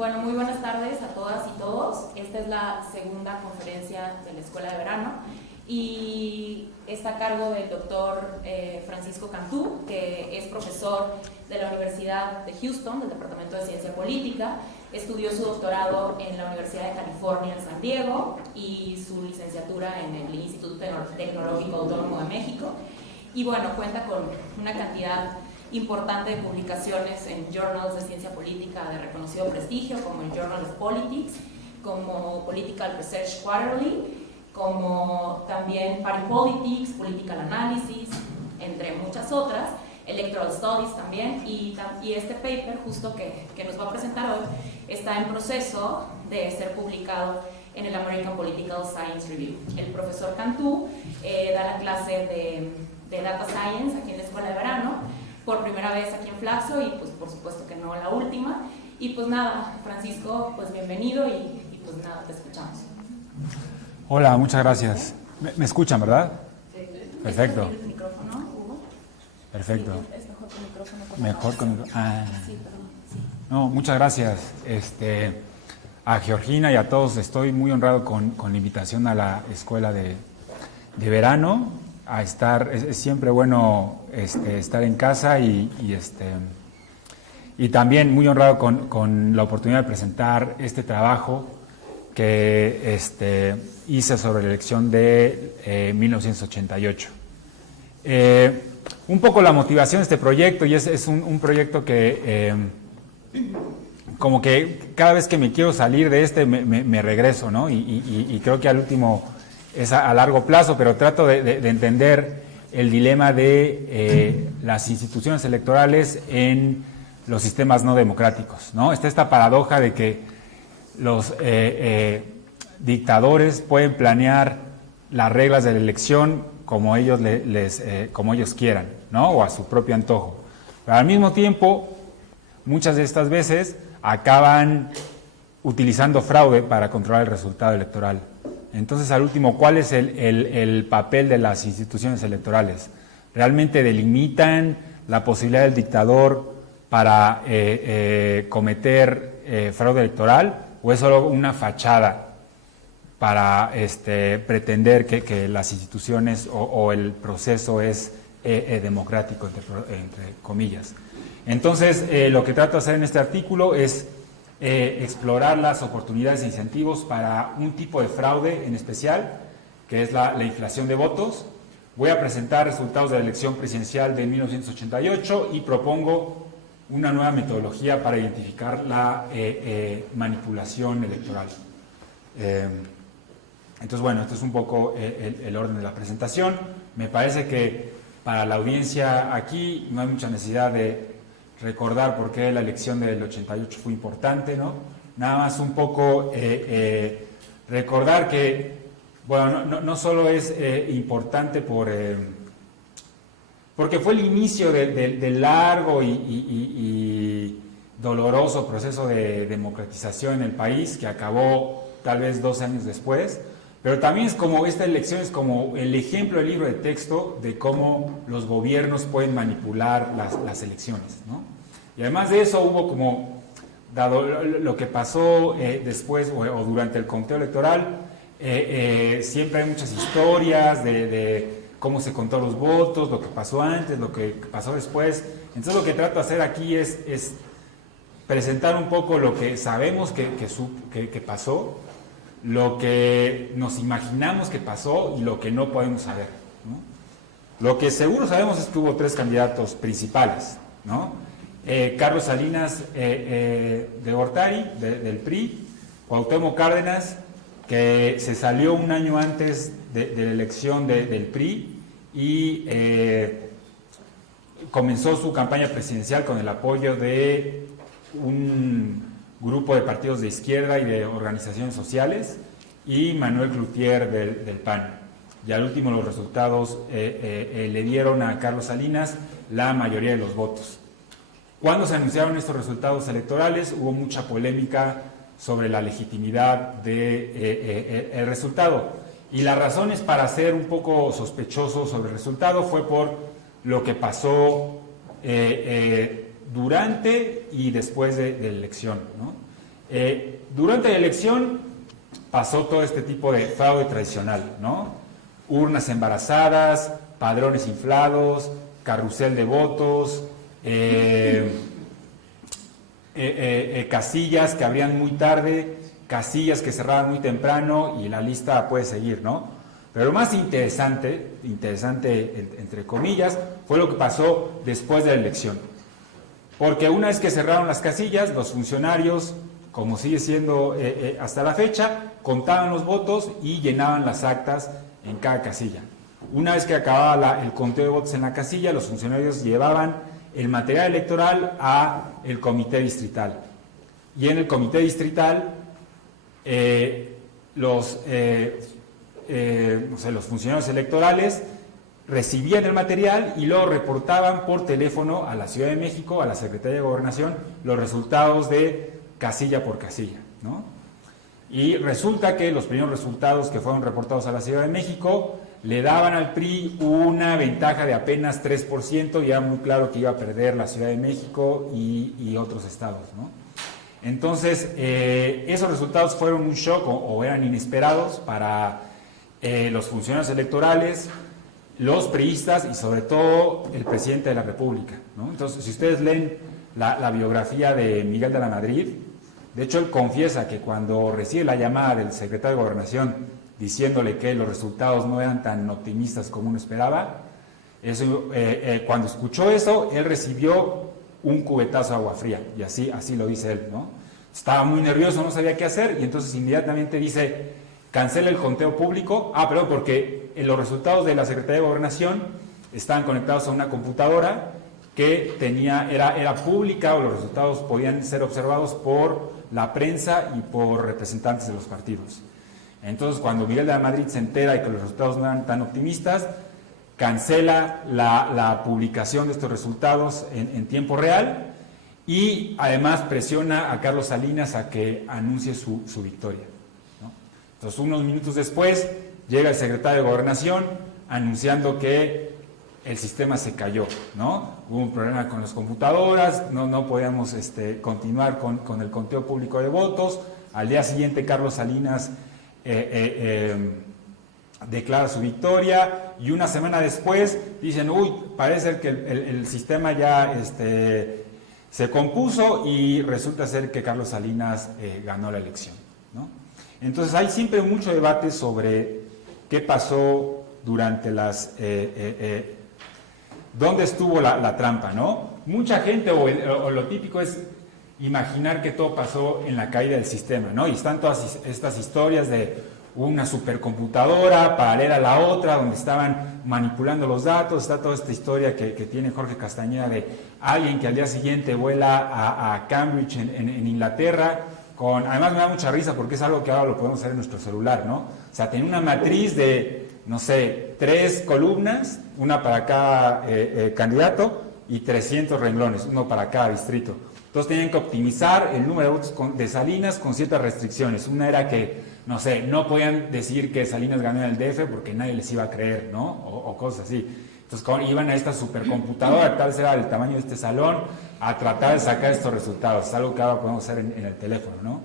Bueno, muy buenas tardes a todas y todos. Esta es la segunda conferencia de la Escuela de Verano y está a cargo del doctor Francisco Cantú, que es profesor de la Universidad de Houston, del Departamento de Ciencia Política. Estudió su doctorado en la Universidad de California en San Diego y su licenciatura en el Instituto Tecnológico Autónomo de México. Y bueno, cuenta con una cantidad importante de publicaciones en journals de ciencia política de reconocido prestigio, como el Journal of Politics, como Political Research Quarterly, como también Party Politics, Political Analysis, entre muchas otras, Electoral Studies también, y este paper justo que nos va a presentar hoy está en proceso de ser publicado en el American Political Science Review. El profesor Cantú da la clase de Data Science aquí en la Escuela de Verano, por primera vez aquí en Flaxo y pues por supuesto que no la última. Y pues nada, Francisco, pues bienvenido y pues nada, te escuchamos. Hola, muchas gracias. ¿Me escuchan, verdad? Sí. Perfecto. ¿El micrófono, Hugo? Perfecto. Sí, es mejor con micrófono. Mejor con micrófono. Ah. Sí, perdón. Sí. No, muchas gracias a Georgina y a todos. Estoy muy honrado con la invitación a la Escuela de Verano. A estar, es siempre bueno estar en casa y también muy honrado con la oportunidad de presentar este trabajo que hice sobre la elección de 1988. Un poco la motivación de este proyecto, y es un proyecto que como que cada vez que me quiero salir de me regreso, ¿no? Y creo que al último es a largo plazo, pero trato de entender el dilema de las instituciones electorales en los sistemas no democráticos, ¿no? Está esta paradoja de que los dictadores pueden planear las reglas de la elección como ellos como ellos quieran, ¿no? O a su propio antojo. Pero al mismo tiempo, muchas de estas veces acaban utilizando fraude para controlar el resultado electoral. Entonces, al último, ¿cuál es el papel de las instituciones electorales? ¿Realmente delimitan la posibilidad del dictador para cometer fraude electoral, o es solo una fachada para pretender que las instituciones o el proceso es democrático, entre comillas? Entonces, lo que trato de hacer en este artículo es explorar las oportunidades e incentivos para un tipo de fraude en especial, que es la inflación de votos. Voy a presentar resultados de la elección presidencial de 1988 y propongo una nueva metodología para identificar la manipulación electoral. Entonces, bueno, esto es un poco el orden de la presentación. Me parece que para la audiencia aquí no hay mucha necesidad de recordar por qué la elección del 88 fue importante, ¿no? Nada más un poco recordar que, bueno, no solo es importante porque fue el inicio del largo y doloroso proceso de democratización en el país, que acabó tal vez 12 años después, pero también es como, esta elección es como el ejemplo del libro de texto de cómo los gobiernos pueden manipular las elecciones, ¿no? Y además de eso hubo como, dado lo que pasó después o durante el conteo electoral, siempre hay muchas historias de cómo se contó los votos, lo que pasó antes, lo que pasó después. Entonces lo que trato de hacer aquí es presentar un poco lo que sabemos que pasó, lo que nos imaginamos que pasó y lo que no podemos saber, ¿no? Lo que seguro sabemos es que hubo 3 candidatos principales, ¿no? Carlos Salinas de Gortari, del PRI, Cuauhtémoc Cárdenas, que se salió un año antes de la elección del PRI y comenzó su campaña presidencial con el apoyo de un grupo de partidos de izquierda y de organizaciones sociales, y Manuel Cloutier del PAN. Y al último los resultados le dieron a Carlos Salinas la mayoría de los votos. Cuando se anunciaron estos resultados electorales hubo mucha polémica sobre la legitimidad del resultado. Y las razones para ser un poco sospechoso sobre el resultado fue por lo que pasó durante y después de la elección, ¿no? Durante la elección pasó todo este tipo de fraude tradicional, ¿no? Urnas embarazadas, padrones inflados, carrusel de votos, casillas que abrían muy tarde, casillas que cerraban muy temprano y la lista puede seguir, ¿no? Pero lo más interesante entre comillas, fue lo que pasó después de la elección. Porque una vez que cerraron las casillas, los funcionarios, como sigue siendo hasta la fecha, contaban los votos y llenaban las actas en cada casilla. Una vez que acababa el conteo de votos en la casilla, los funcionarios llevaban el material electoral a el comité distrital. Y en el comité distrital, los funcionarios electorales recibían el material y lo reportaban por teléfono a la Ciudad de México, a la Secretaría de Gobernación, los resultados de casilla por casilla, ¿no? Y resulta que los primeros resultados que fueron reportados a la Ciudad de México le daban al PRI una ventaja de apenas 3% y era muy claro que iba a perder la Ciudad de México y otros estados, ¿no? Entonces, esos resultados fueron un shock o eran inesperados para los funcionarios electorales, los priistas y sobre todo el presidente de la República, ¿no? Entonces, si ustedes leen la biografía de Miguel de la Madrid, de hecho él confiesa que cuando recibe la llamada del secretario de Gobernación diciéndole que los resultados no eran tan optimistas como uno esperaba, cuando escuchó eso, él recibió un cubetazo de agua fría, y así lo dice él, ¿no? Estaba muy nervioso, no sabía qué hacer, y entonces inmediatamente dice: cancela el conteo público. Perdón, porque los resultados de la Secretaría de Gobernación estaban conectados a una computadora que era pública, o los resultados podían ser observados por la prensa y por representantes de los partidos. Entonces, cuando Miguel de la Madrid se entera de que los resultados no eran tan optimistas, cancela la publicación de estos resultados en tiempo real y además presiona a Carlos Salinas a que anuncie su victoria, ¿no? Entonces, unos minutos después, llega el secretario de Gobernación anunciando que el sistema se cayó, ¿no? Hubo un problema con las computadoras, no podíamos continuar con el conteo público de votos. Al día siguiente, Carlos Salinas declara su victoria y una semana después dicen: parece que el sistema ya se compuso, y resulta ser que Carlos Salinas ganó la elección, ¿no? Entonces hay siempre mucho debate sobre qué pasó durante dónde estuvo la trampa, ¿no? Mucha gente, o lo típico es imaginar que todo pasó en la caída del sistema, ¿no? Y están todas estas historias de una supercomputadora paralela a la otra, donde estaban manipulando los datos. Está toda esta historia que tiene Jorge Castañeda de alguien que al día siguiente vuela a Cambridge en Inglaterra. Además me da mucha risa porque es algo que ahora lo podemos hacer en nuestro celular, ¿no? O sea, tiene una matriz de, 3 columnas, una para cada candidato, y 300 renglones, uno para cada distrito. Entonces tenían que optimizar el número de votos de Salinas con ciertas restricciones. Una era que, no podían decir que Salinas ganó en el DF porque nadie les iba a creer, ¿no? O cosas así. Entonces iban a esta supercomputadora, tal vez era del tamaño de este salón, a tratar de sacar estos resultados. Es algo que ahora podemos hacer en el teléfono, ¿no?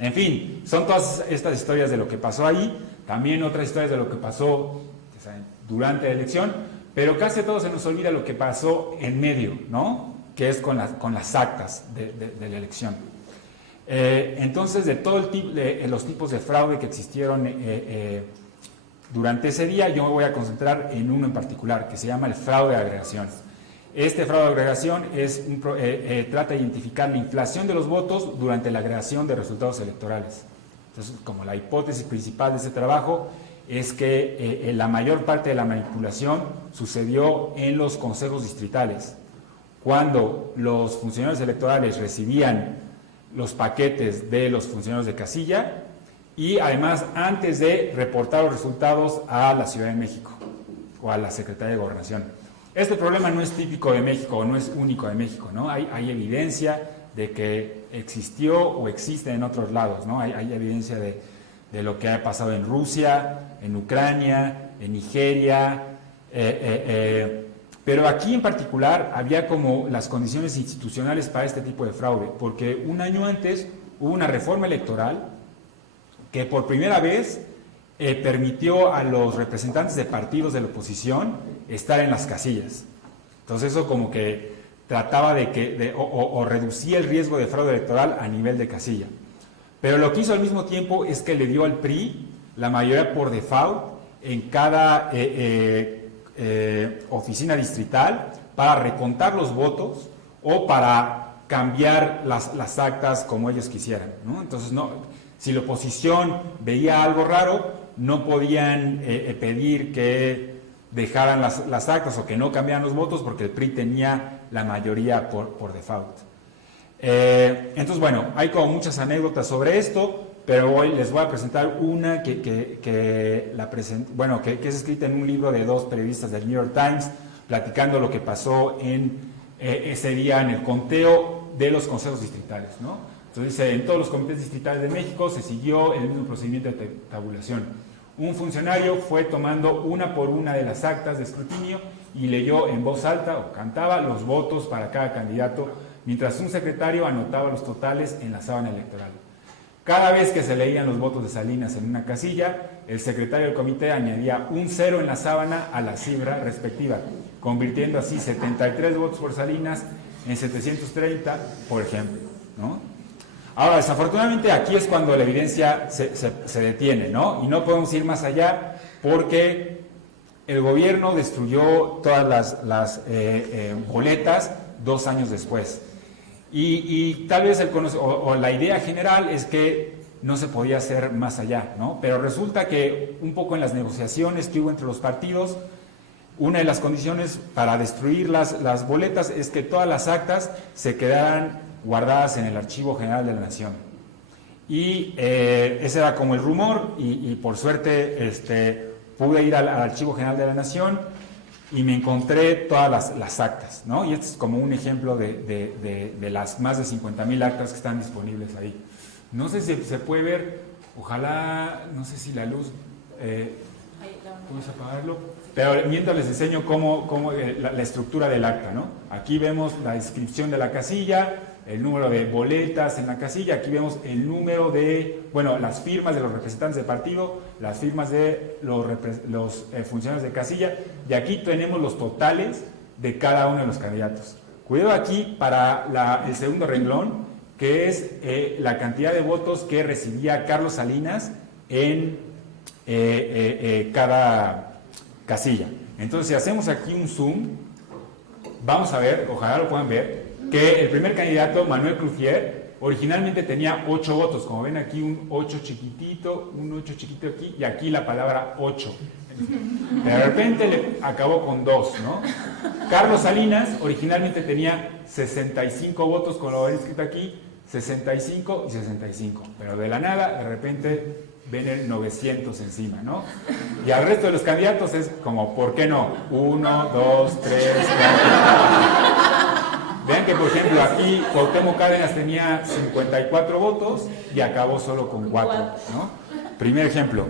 En fin, son todas estas historias de lo que pasó ahí. También otras historias de lo que pasó durante la elección, pero casi a todos se nos olvida lo que pasó en medio, ¿no? Que es con las actas de la elección. Entonces, de todos los tipos de fraude que existieron durante ese día, yo me voy a concentrar en uno en particular, que se llama el fraude de agregación. Este fraude de agregación trata de identificar la inflación de los votos durante la agregación de resultados electorales. Entonces, como la hipótesis principal de este trabajo es que la mayor parte de la manipulación sucedió en los consejos distritales, cuando los funcionarios electorales recibían los paquetes de los funcionarios de casilla y además antes de reportar los resultados a la Ciudad de México o a la Secretaría de Gobernación. Este problema no es típico de México o no es único de México, ¿no? Hay evidencia de que existió o existe en otros lados, ¿no? Hay evidencia de lo que ha pasado en Rusia, en Ucrania, en Nigeria, pero aquí en particular había como las condiciones institucionales para este tipo de fraude, porque un año antes hubo una reforma electoral que por primera vez permitió a los representantes de partidos de la oposición estar en las casillas. Entonces eso como que trataba o reducía el riesgo de fraude electoral a nivel de casilla. Pero lo que hizo al mismo tiempo es que le dio al PRI la mayoría por default en cada oficina distrital para recontar los votos o para cambiar las actas como ellos quisieran, ¿no? Entonces, si la oposición veía algo raro, no podían pedir que dejaran las actas o que no cambiaran los votos porque el PRI tenía la mayoría por default. Entonces, bueno, hay como muchas anécdotas sobre esto, pero hoy les voy a presentar una que es escrita en un libro de 2 periodistas del New York Times, platicando lo que pasó ese día en el conteo de los consejos distritales, ¿no? Entonces dice, en todos los comités distritales de México se siguió el mismo procedimiento de tabulación. Un funcionario fue tomando una por una de las actas de escrutinio y leyó en voz alta o cantaba los votos para cada candidato, mientras un secretario anotaba los totales en la sábana electoral. Cada vez que se leían los votos de Salinas en una casilla, el secretario del comité añadía un 0 en la sábana a la cifra respectiva, convirtiendo así 73 votos por Salinas en 730, por ejemplo, ¿no? Ahora, desafortunadamente aquí es cuando la evidencia se detiene, ¿no? Y no podemos ir más allá porque el gobierno destruyó todas las boletas 2 años después. Y tal vez la idea general es que no se podía hacer más allá, ¿no? Pero resulta que un poco en las negociaciones que hubo entre los partidos, una de las condiciones para destruir las boletas es que todas las actas se quedaran guardadas en el Archivo General de la Nación. Y ese era como el rumor y por suerte pude ir al Archivo General de la Nación y me encontré todas las actas, ¿no? Y este es como un ejemplo de las más de 50,000 actas que están disponibles ahí. No sé si se puede ver, ojalá, no sé si la luz, ¿puedes apagarlo? Pero mientras les enseño cómo la estructura del acta, ¿no? Aquí vemos la descripción de la casilla, el número de boletas en la casilla, aquí vemos el número las firmas de los representantes del partido, las firmas de los funcionarios de casilla, y aquí tenemos los totales de cada uno de los candidatos. Cuidado aquí para el segundo renglón, que es la cantidad de votos que recibía Carlos Salinas en cada casilla. Entonces, si hacemos aquí un zoom, vamos a ver, ojalá lo puedan ver, que el primer candidato, Manuel Cloutier, originalmente tenía 8 votos. Como ven aquí, un 8 chiquitito, un 8 chiquito aquí, y aquí la palabra 8. De repente acabó con 2, ¿no? Carlos Salinas originalmente tenía 65 votos, como lo ven escrito aquí, 65 y 65. Pero de la nada, de repente, ven el 900 encima, ¿no? Y al resto de los candidatos es como, ¿por qué no? 1, 2, 3, 4... Vean que, por ejemplo, aquí Cuauhtémoc Cárdenas tenía 54 votos y acabó solo con 4, ¿no? Primer ejemplo.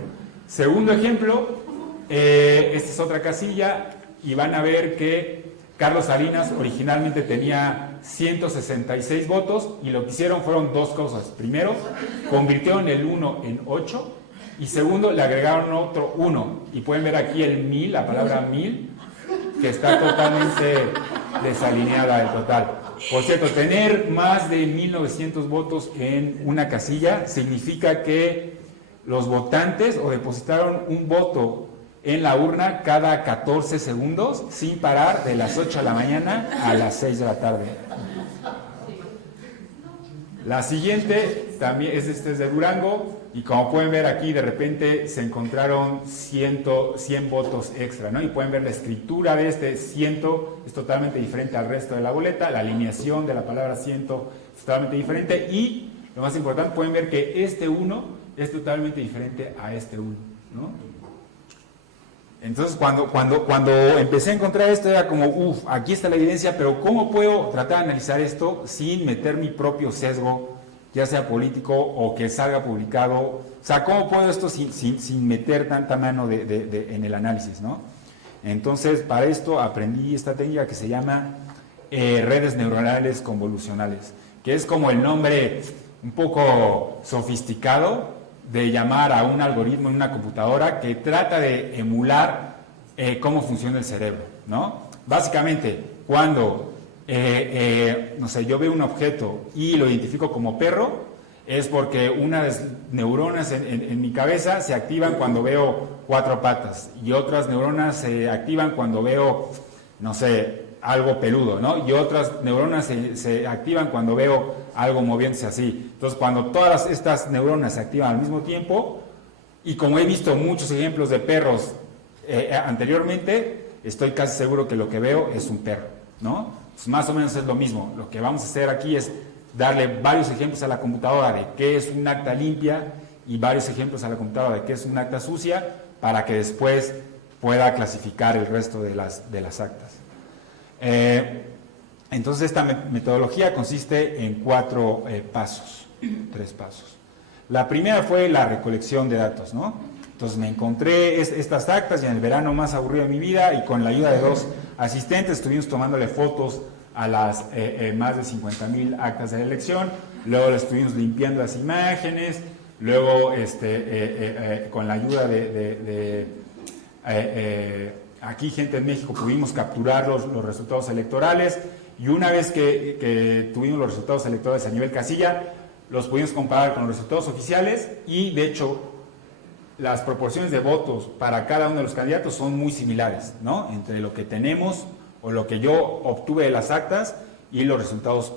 Segundo ejemplo, esta es otra casilla y van a ver que Carlos Salinas originalmente tenía 166 votos y lo que hicieron fueron 2 cosas. Primero, convirtieron el 1 en 8 y segundo, le agregaron otro 1. Y pueden ver aquí el 1000, la palabra 1000, que está totalmente desalineada del total. Por cierto, tener más de 1900 votos en una casilla significa que los votantes depositaron un voto en la urna cada 14 segundos sin parar de las 8 de la mañana a las 6 de la tarde. La siguiente también es de Durango y como pueden ver aquí de repente se encontraron 100 votos extra, ¿no? Y pueden ver la escritura de 100 es totalmente diferente al resto de la boleta, la alineación de la palabra 100 es totalmente diferente y lo más importante pueden ver que este 1 es totalmente diferente a este 1, ¿no? Entonces cuando empecé a encontrar esto era como, aquí está la evidencia, pero ¿cómo puedo tratar de analizar esto sin meter mi propio sesgo, ya sea político o que salga publicado? O sea, ¿cómo puedo esto sin meter tanta mano en el análisis, ¿no? Entonces, para esto aprendí esta técnica que se llama redes neuronales convolucionales, que es como el nombre un poco sofisticado de llamar a un algoritmo en una computadora que trata de emular cómo funciona el cerebro, ¿no? Básicamente, cuando, no sé, yo veo un objeto y lo identifico como perro, es porque unas neuronas en mi cabeza se activan cuando veo 4 patas y otras neuronas se activan cuando veo, no sé, algo peludo, ¿no? Y otras neuronas se activan cuando veo algo moviéndose así. Entonces, cuando todas estas neuronas se activan al mismo tiempo, y como he visto muchos ejemplos de perros anteriormente, estoy casi seguro que lo que veo es un perro, ¿no? Pues más o menos es lo mismo. Lo que vamos a hacer aquí es darle varios ejemplos a la computadora de qué es un acta limpia y varios ejemplos a la computadora de qué es un acta sucia para que después pueda clasificar el resto de las actas. Entonces esta metodología consiste en 3 pasos. La primera fue la recolección de datos, ¿no? Entonces me encontré estas actas y en el verano más aburrido de mi vida y con la ayuda de 2 asistentes estuvimos tomándole fotos a las más de 50,000 actas de la elección, luego le estuvimos limpiando las imágenes, luego con la ayuda de aquí gente en México pudimos capturar los resultados electorales y una vez que tuvimos los resultados electorales a nivel casilla, los pudimos comparar con los resultados oficiales y de hecho las proporciones de votos para cada uno de los candidatos son muy similares, ¿no? Entre lo que tenemos o lo que yo obtuve de las actas y los resultados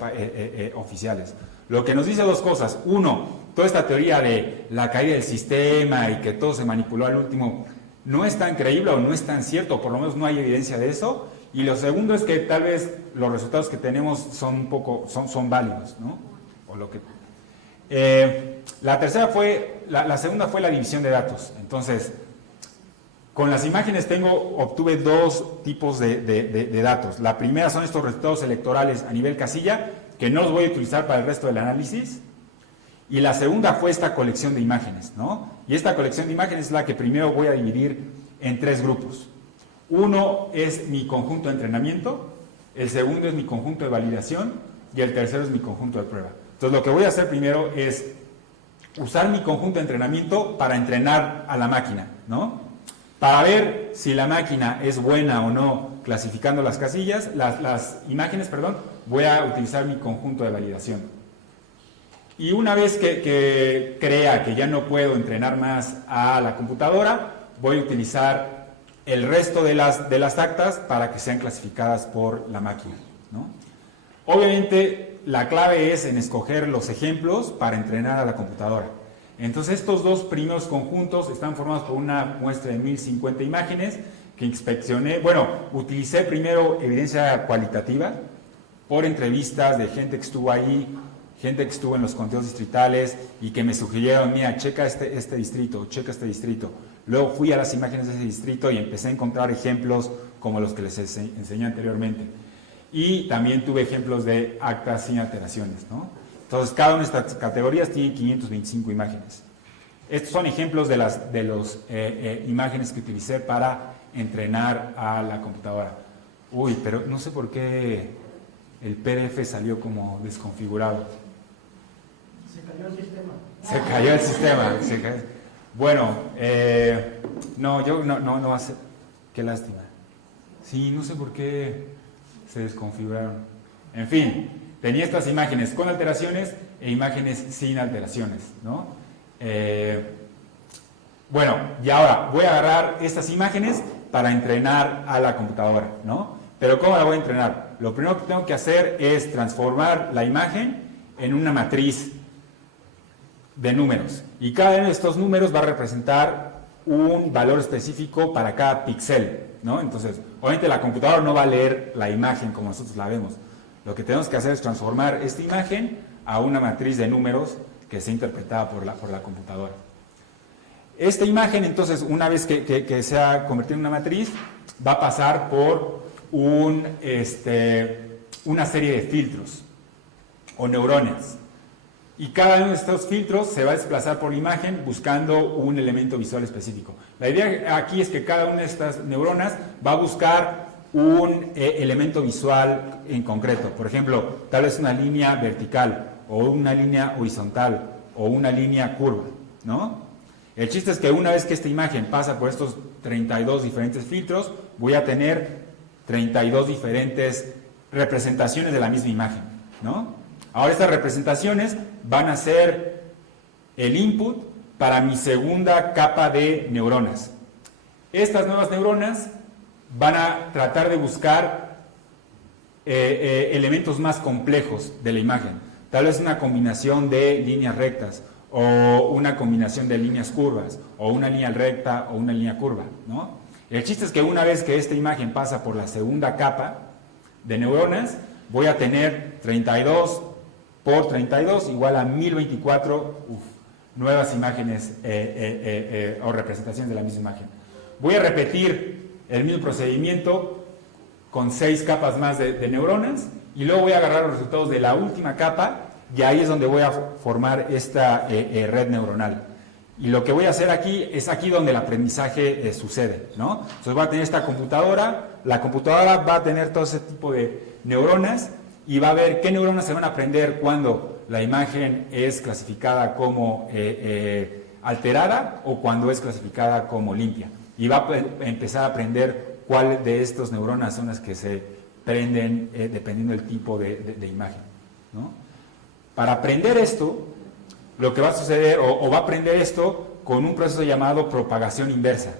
oficiales. Lo que nos dice 2 cosas. Uno, toda esta teoría de la caída del sistema y que todo se manipuló al último no es tan creíble o no es tan cierto, por lo menos no hay evidencia de eso. Y lo segundo es que tal vez los resultados que tenemos son válidos, ¿no? O lo que, la segunda fue la división de datos. Entonces, con las imágenes obtuve 2 tipos de datos. La primera son estos resultados electorales a nivel casilla, que no los voy a utilizar para el resto del análisis. Y la segunda fue esta colección de imágenes, ¿no? Y esta colección de imágenes es la que primero voy a dividir en 3 grupos. Uno es mi conjunto de entrenamiento, el segundo es mi conjunto de validación y el tercero es mi conjunto de prueba. Entonces lo que voy a hacer primero es usar mi conjunto de entrenamiento para entrenar a la máquina, ¿no? Para ver si la máquina es buena o no clasificando las casillas, las imágenes, voy a utilizar mi conjunto de validación. Y una vez que crea que ya no puedo entrenar más a la computadora, voy a utilizar el resto de las actas para que sean clasificadas por la máquina, ¿no? Obviamente, la clave es en escoger los ejemplos para entrenar a la computadora. Entonces, estos 2 primeros conjuntos están formados por una muestra de 1050 imágenes que inspeccioné. Bueno, utilicé primero evidencia cualitativa por entrevistas de gente que estuvo ahí, gente que estuvo en los conteos distritales y que me sugirieron, mira, checa este distrito, checa este distrito. Luego fui a las imágenes de ese distrito y empecé a encontrar ejemplos como los que les enseñé anteriormente. Y también tuve ejemplos de actas sin alteraciones, ¿no? Entonces, cada una de estas categorías tiene 525 imágenes. Estos son ejemplos de las imágenes que utilicé para entrenar a la computadora. Uy, pero no sé por qué el PDF salió como desconfigurado. Se cayó el sistema. Se cayó el sistema. Bueno, no, yo no va a ser. Qué lástima. Sí, no sé por qué se desconfiguraron. En fin, tenía estas imágenes con alteraciones e imágenes sin alteraciones, ¿no? Bueno, y ahora voy a agarrar estas imágenes para entrenar a la computadora, ¿no? Pero ¿cómo la voy a entrenar? Lo primero que tengo que hacer es transformar la imagen en una matriz de números. Y cada uno de estos números va a representar un valor específico para cada píxel, ¿no? Entonces, obviamente la computadora no va a leer la imagen como nosotros la vemos. Lo que tenemos que hacer es transformar esta imagen a una matriz de números que sea interpretada por la computadora. Esta imagen, entonces, una vez que se ha convertido en una matriz, va a pasar por una serie de filtros o neuronas. Y cada uno de estos filtros se va a desplazar por la imagen buscando un elemento visual específico. La idea aquí es que cada una de estas neuronas va a buscar un elemento visual en concreto. Por ejemplo, tal vez una línea vertical o una línea horizontal, o una línea curva, ¿no? El chiste es que una vez que esta imagen pasa por estos 32 diferentes filtros, voy a tener 32 diferentes representaciones de la misma imagen, ¿no? Ahora estas representaciones van a ser el input para mi segunda capa de neuronas. Estas nuevas neuronas van a tratar de buscar elementos más complejos de la imagen. Tal vez una combinación de líneas rectas, o una combinación de líneas curvas, o una línea recta o una línea curva, ¿no? El chiste es que una vez que esta imagen pasa por la segunda capa de neuronas, voy a tener 32 por 32 igual a 1024 nuevas imágenes o representaciones de la misma imagen. Voy a repetir el mismo procedimiento con 6 capas más de neuronas, y luego voy a agarrar los resultados de la última capa, y ahí es donde voy a formar esta red neuronal. Y lo que voy a hacer aquí es aquí donde el aprendizaje sucede, ¿no? Entonces voy a tener esta computadora, la computadora va a tener todo ese tipo de neuronas y va a ver qué neuronas se van a aprender cuando la imagen es clasificada como alterada o cuando es clasificada como limpia. Y va a empezar a aprender cuál de estas neuronas son las que se prenden dependiendo del tipo de imagen, ¿no? Para aprender esto, lo que va a suceder, o va a aprender esto con un proceso llamado propagación inversa.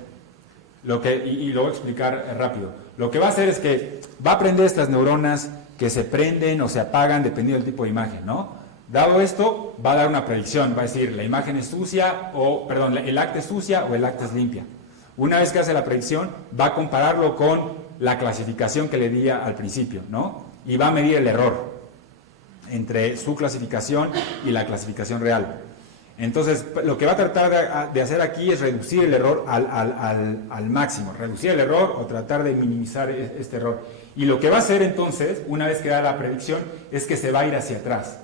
Y lo voy a explicar rápido. Lo que va a hacer es que va a aprender estas neuronas que se prenden o se apagan dependiendo del tipo de imagen, ¿no? Dado esto, va a dar una predicción, va a decir la imagen es sucia, el acta es sucia o el acta es limpia. Una vez que hace la predicción, va a compararlo con la clasificación que le di al principio, ¿no? Y va a medir el error entre su clasificación y la clasificación real. Entonces, lo que va a tratar de hacer aquí es reducir el error al máximo, reducir el error o tratar de minimizar este error. Y lo que va a hacer entonces, una vez que da la predicción, es que se va a ir hacia atrás.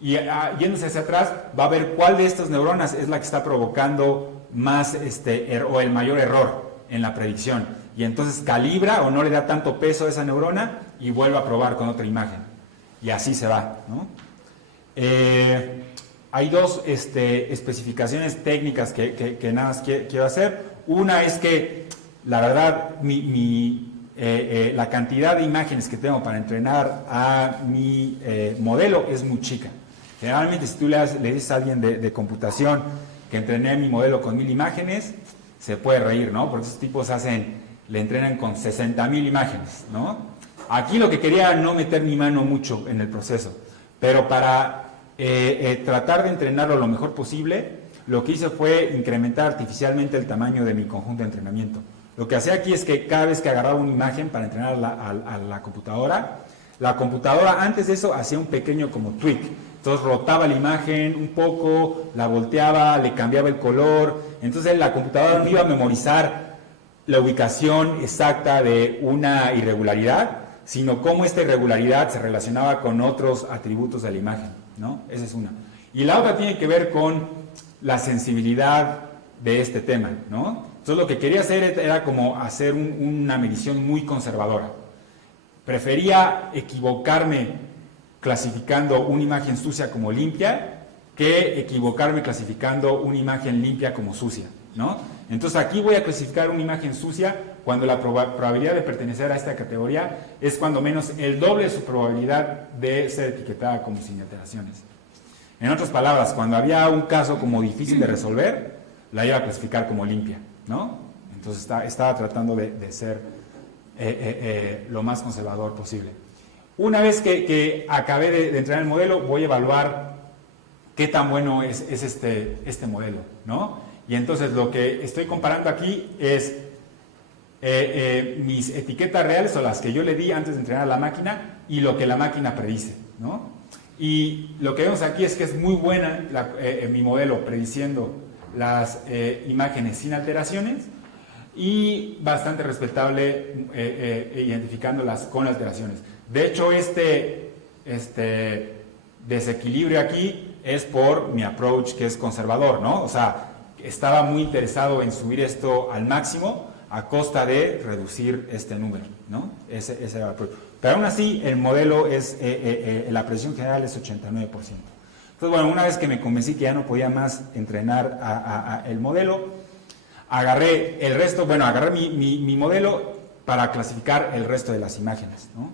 Y yéndose hacia atrás, va a ver cuál de estas neuronas es la que está provocando más o el mayor error en la predicción. Y entonces calibra o no le da tanto peso a esa neurona y vuelve a probar con otra imagen. Y así se va, ¿no? Hay dos especificaciones técnicas que nada más quiero hacer. Una es que, la verdad, la cantidad de imágenes que tengo para entrenar a mi modelo es muy chica. Generalmente, si tú le dices a alguien de computación que entrené mi modelo con 1000 imágenes, se puede reír, ¿no? Porque esos tipos le entrenan con 60,000 imágenes, ¿no? Aquí lo que quería no meter mi mano mucho en el proceso, pero para tratar de entrenarlo lo mejor posible, lo que hice fue incrementar artificialmente el tamaño de mi conjunto de entrenamiento. Lo que hacía aquí es que cada vez que agarraba una imagen para entrenar a la computadora antes de eso hacía un pequeño como tweak. Entonces rotaba la imagen un poco, la volteaba, le cambiaba el color. Entonces la computadora no iba a memorizar la ubicación exacta de una irregularidad, sino cómo esta irregularidad se relacionaba con otros atributos de la imagen, ¿no? Esa es una. Y la otra tiene que ver con la sensibilidad de este tema, ¿no? Entonces lo que quería hacer era como hacer una medición muy conservadora. Prefería equivocarme clasificando una imagen sucia como limpia que equivocarme clasificando una imagen limpia como sucia, ¿no? Entonces aquí voy a clasificar una imagen sucia cuando la probabilidad de pertenecer a esta categoría es cuando menos el doble de su probabilidad de ser etiquetada como sin alteraciones. En otras palabras, cuando había un caso como difícil de resolver, la iba a clasificar como limpia, ¿no? Entonces estaba tratando de ser lo más conservador posible. Una vez que acabé de entrenar el modelo, voy a evaluar qué tan bueno es este modelo, ¿no? Y entonces lo que estoy comparando aquí es mis etiquetas reales o las que yo le di antes de entrenar a la máquina y lo que la máquina predice, ¿no? Y lo que vemos aquí es que es muy buena mi modelo prediciendo las imágenes sin alteraciones y bastante respetable identificándolas con alteraciones. De hecho, este desequilibrio aquí es por mi approach que es conservador, ¿no? O sea, estaba muy interesado en subir esto al máximo a costa de reducir este número, ¿no? Ese era el approach. Pero aún así, el modelo la precisión general es 89%. Entonces, bueno, una vez que me convencí que ya no podía más entrenar el modelo, agarré el resto, agarré mi modelo para clasificar el resto de las imágenes, ¿no?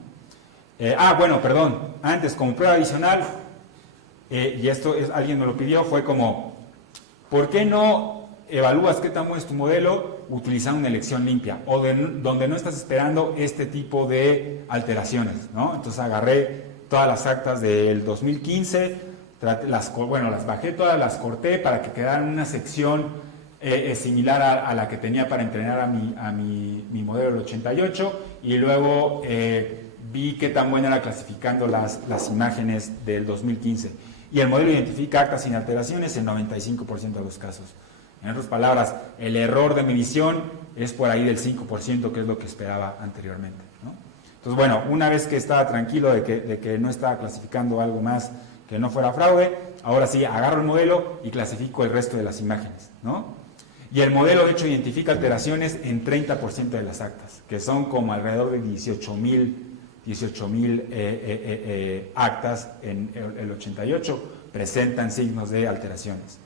Antes, como prueba adicional, y esto alguien me lo pidió, fue como, ¿por qué no evalúas qué tan bueno es tu modelo utilizando una elección limpia o donde no estás esperando este tipo de alteraciones, ¿no? Entonces agarré todas las actas del 2015, las bajé todas, las corté para que quedara una sección similar a la que tenía para entrenar a mi modelo del 88, y luego vi qué tan buena era clasificando las imágenes del 2015. Y el modelo identifica actas sin alteraciones en 95% de los casos. En otras palabras, el error de medición es por ahí del 5%, que es lo que esperaba anteriormente, ¿no? Entonces, bueno, una vez que estaba tranquilo de que no estaba clasificando algo más que no fuera fraude, ahora sí, agarro el modelo y clasifico el resto de las imágenes, ¿no? Y el modelo, de hecho, identifica alteraciones en 30% de las actas, que son como alrededor de 18,000 actas en el 88, presentan signos de alteraciones.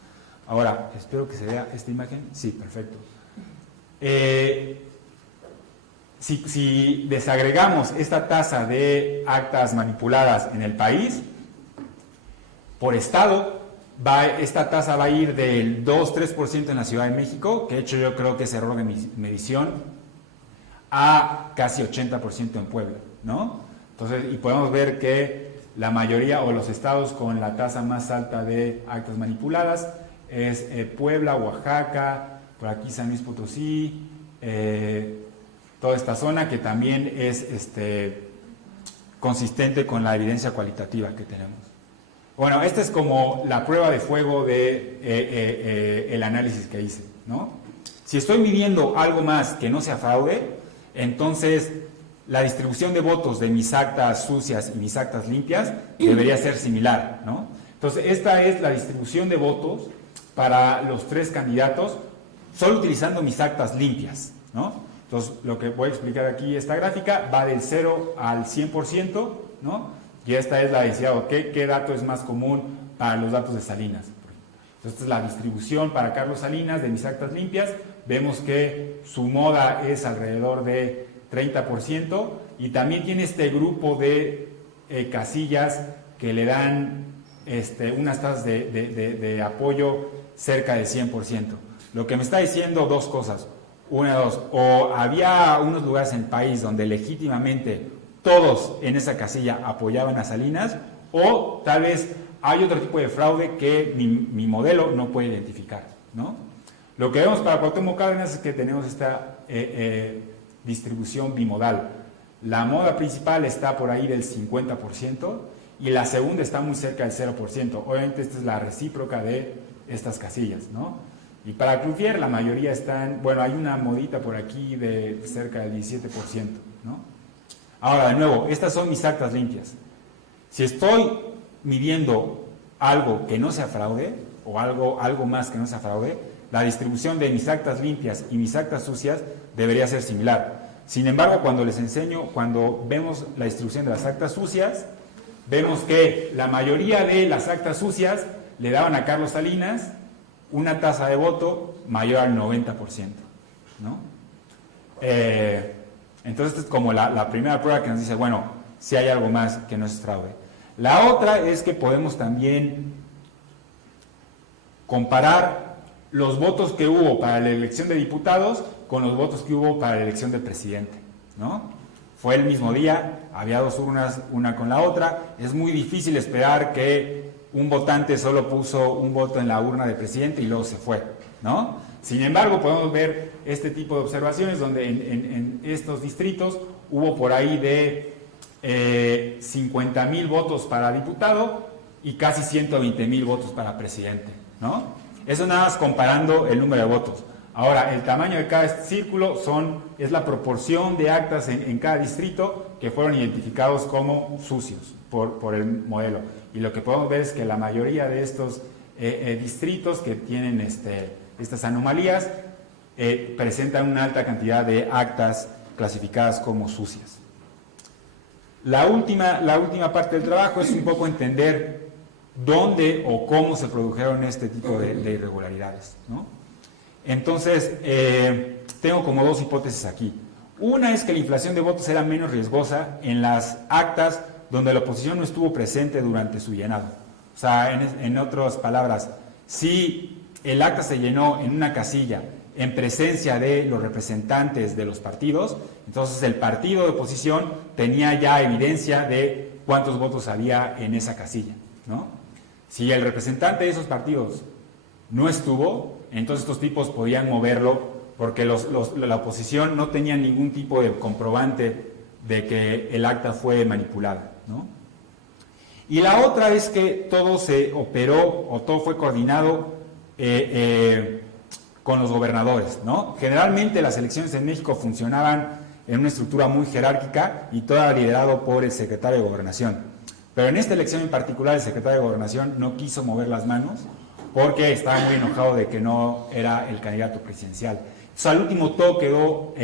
Ahora, espero que se vea esta imagen. Sí, perfecto. Si desagregamos esta tasa de actas manipuladas en el país, por estado, esta tasa va a ir del 2-3% en la Ciudad de México, que de hecho yo creo que es error de medición, a casi 80% en Puebla, ¿no? Entonces, y podemos ver que la mayoría o los estados con la tasa más alta de actas manipuladas es Puebla, Oaxaca, por aquí San Luis Potosí, toda esta zona que también es consistente con la evidencia cualitativa que tenemos. Bueno, esta es como la prueba de fuego de el análisis que hice, ¿no? Si estoy midiendo algo más que no sea fraude, entonces la distribución de votos de mis actas sucias y mis actas limpias debería ser similar, ¿no? Entonces, esta es la distribución de votos para los tres candidatos, solo utilizando mis actas limpias, ¿no? Entonces, lo que voy a explicar aquí, esta gráfica, va del 0 al 100%, ¿no? Y esta es la densidad, ¿ok? ¿Qué dato es más común para los datos de Salinas? Entonces, esta es la distribución para Carlos Salinas de mis actas limpias. Vemos que su moda es alrededor de 30%, y también tiene este grupo de casillas que le dan unas tasas de apoyo cerca del 100%. Lo que me está diciendo dos cosas. Una de dos, o había unos lugares en el país donde legítimamente todos en esa casilla apoyaban a Salinas, o tal vez hay otro tipo de fraude que mi modelo no puede identificar, ¿no? Lo que vemos para Cuauhtémoc Cárdenas es que tenemos esta distribución bimodal. La moda principal está por ahí del 50% y la segunda está muy cerca del 0%. Obviamente esta es la recíproca de estas casillas, ¿no? Y para Cloutier la mayoría están, bueno, hay una modita por aquí de cerca del 17%, ¿no? Ahora, de nuevo, estas son mis actas limpias. Si estoy midiendo algo que no sea fraude, o algo más que no sea fraude, la distribución de mis actas limpias y mis actas sucias debería ser similar. Sin embargo, cuando vemos la distribución de las actas sucias, vemos que la mayoría de las actas sucias le daban a Carlos Salinas una tasa de voto mayor al 90%, ¿no? Entonces, esta es como la primera prueba que nos dice, bueno, si hay algo más que no es fraude. La otra es que podemos también comparar los votos que hubo para la elección de diputados con los votos que hubo para la elección de presidente, ¿no? Fue el mismo día, había dos urnas, una con la otra. Es muy difícil esperar que un votante solo puso un voto en la urna de presidente y luego se fue, ¿no? Sin embargo, podemos ver este tipo de observaciones donde en estos distritos hubo por ahí de 50,000 votos para diputado y casi 120,000 votos para presidente, ¿no? Eso nada más comparando el número de votos. Ahora, el tamaño de cada círculo es la proporción de actas en cada distrito que fueron identificados como sucios por el modelo. Y lo que podemos ver es que la mayoría de estos distritos que tienen estas anomalías presentan una alta cantidad de actas clasificadas como sucias. La última parte del trabajo es un poco entender dónde o cómo se produjeron este tipo de irregularidades, ¿no? Entonces, tengo como dos hipótesis aquí. Una es que la inflación de votos era menos riesgosa en las actas donde la oposición no estuvo presente durante su llenado. O sea, en otras palabras, si el acta se llenó en una casilla en presencia de los representantes de los partidos, entonces el partido de oposición tenía ya evidencia de cuántos votos había en esa casilla, ¿no? Si el representante de esos partidos no estuvo, entonces estos tipos podían moverlo porque la oposición no tenía ningún tipo de comprobante de que el acta fue manipulada, ¿no? Y la otra es que todo se operó o todo fue coordinado con los gobernadores, ¿no? Generalmente las elecciones en México funcionaban en una estructura muy jerárquica y todo era liderado por el secretario de Gobernación. Pero en esta elección en particular el secretario de Gobernación no quiso mover las manos porque estaba muy enojado de que no era el candidato presidencial. Entonces, al último todo quedó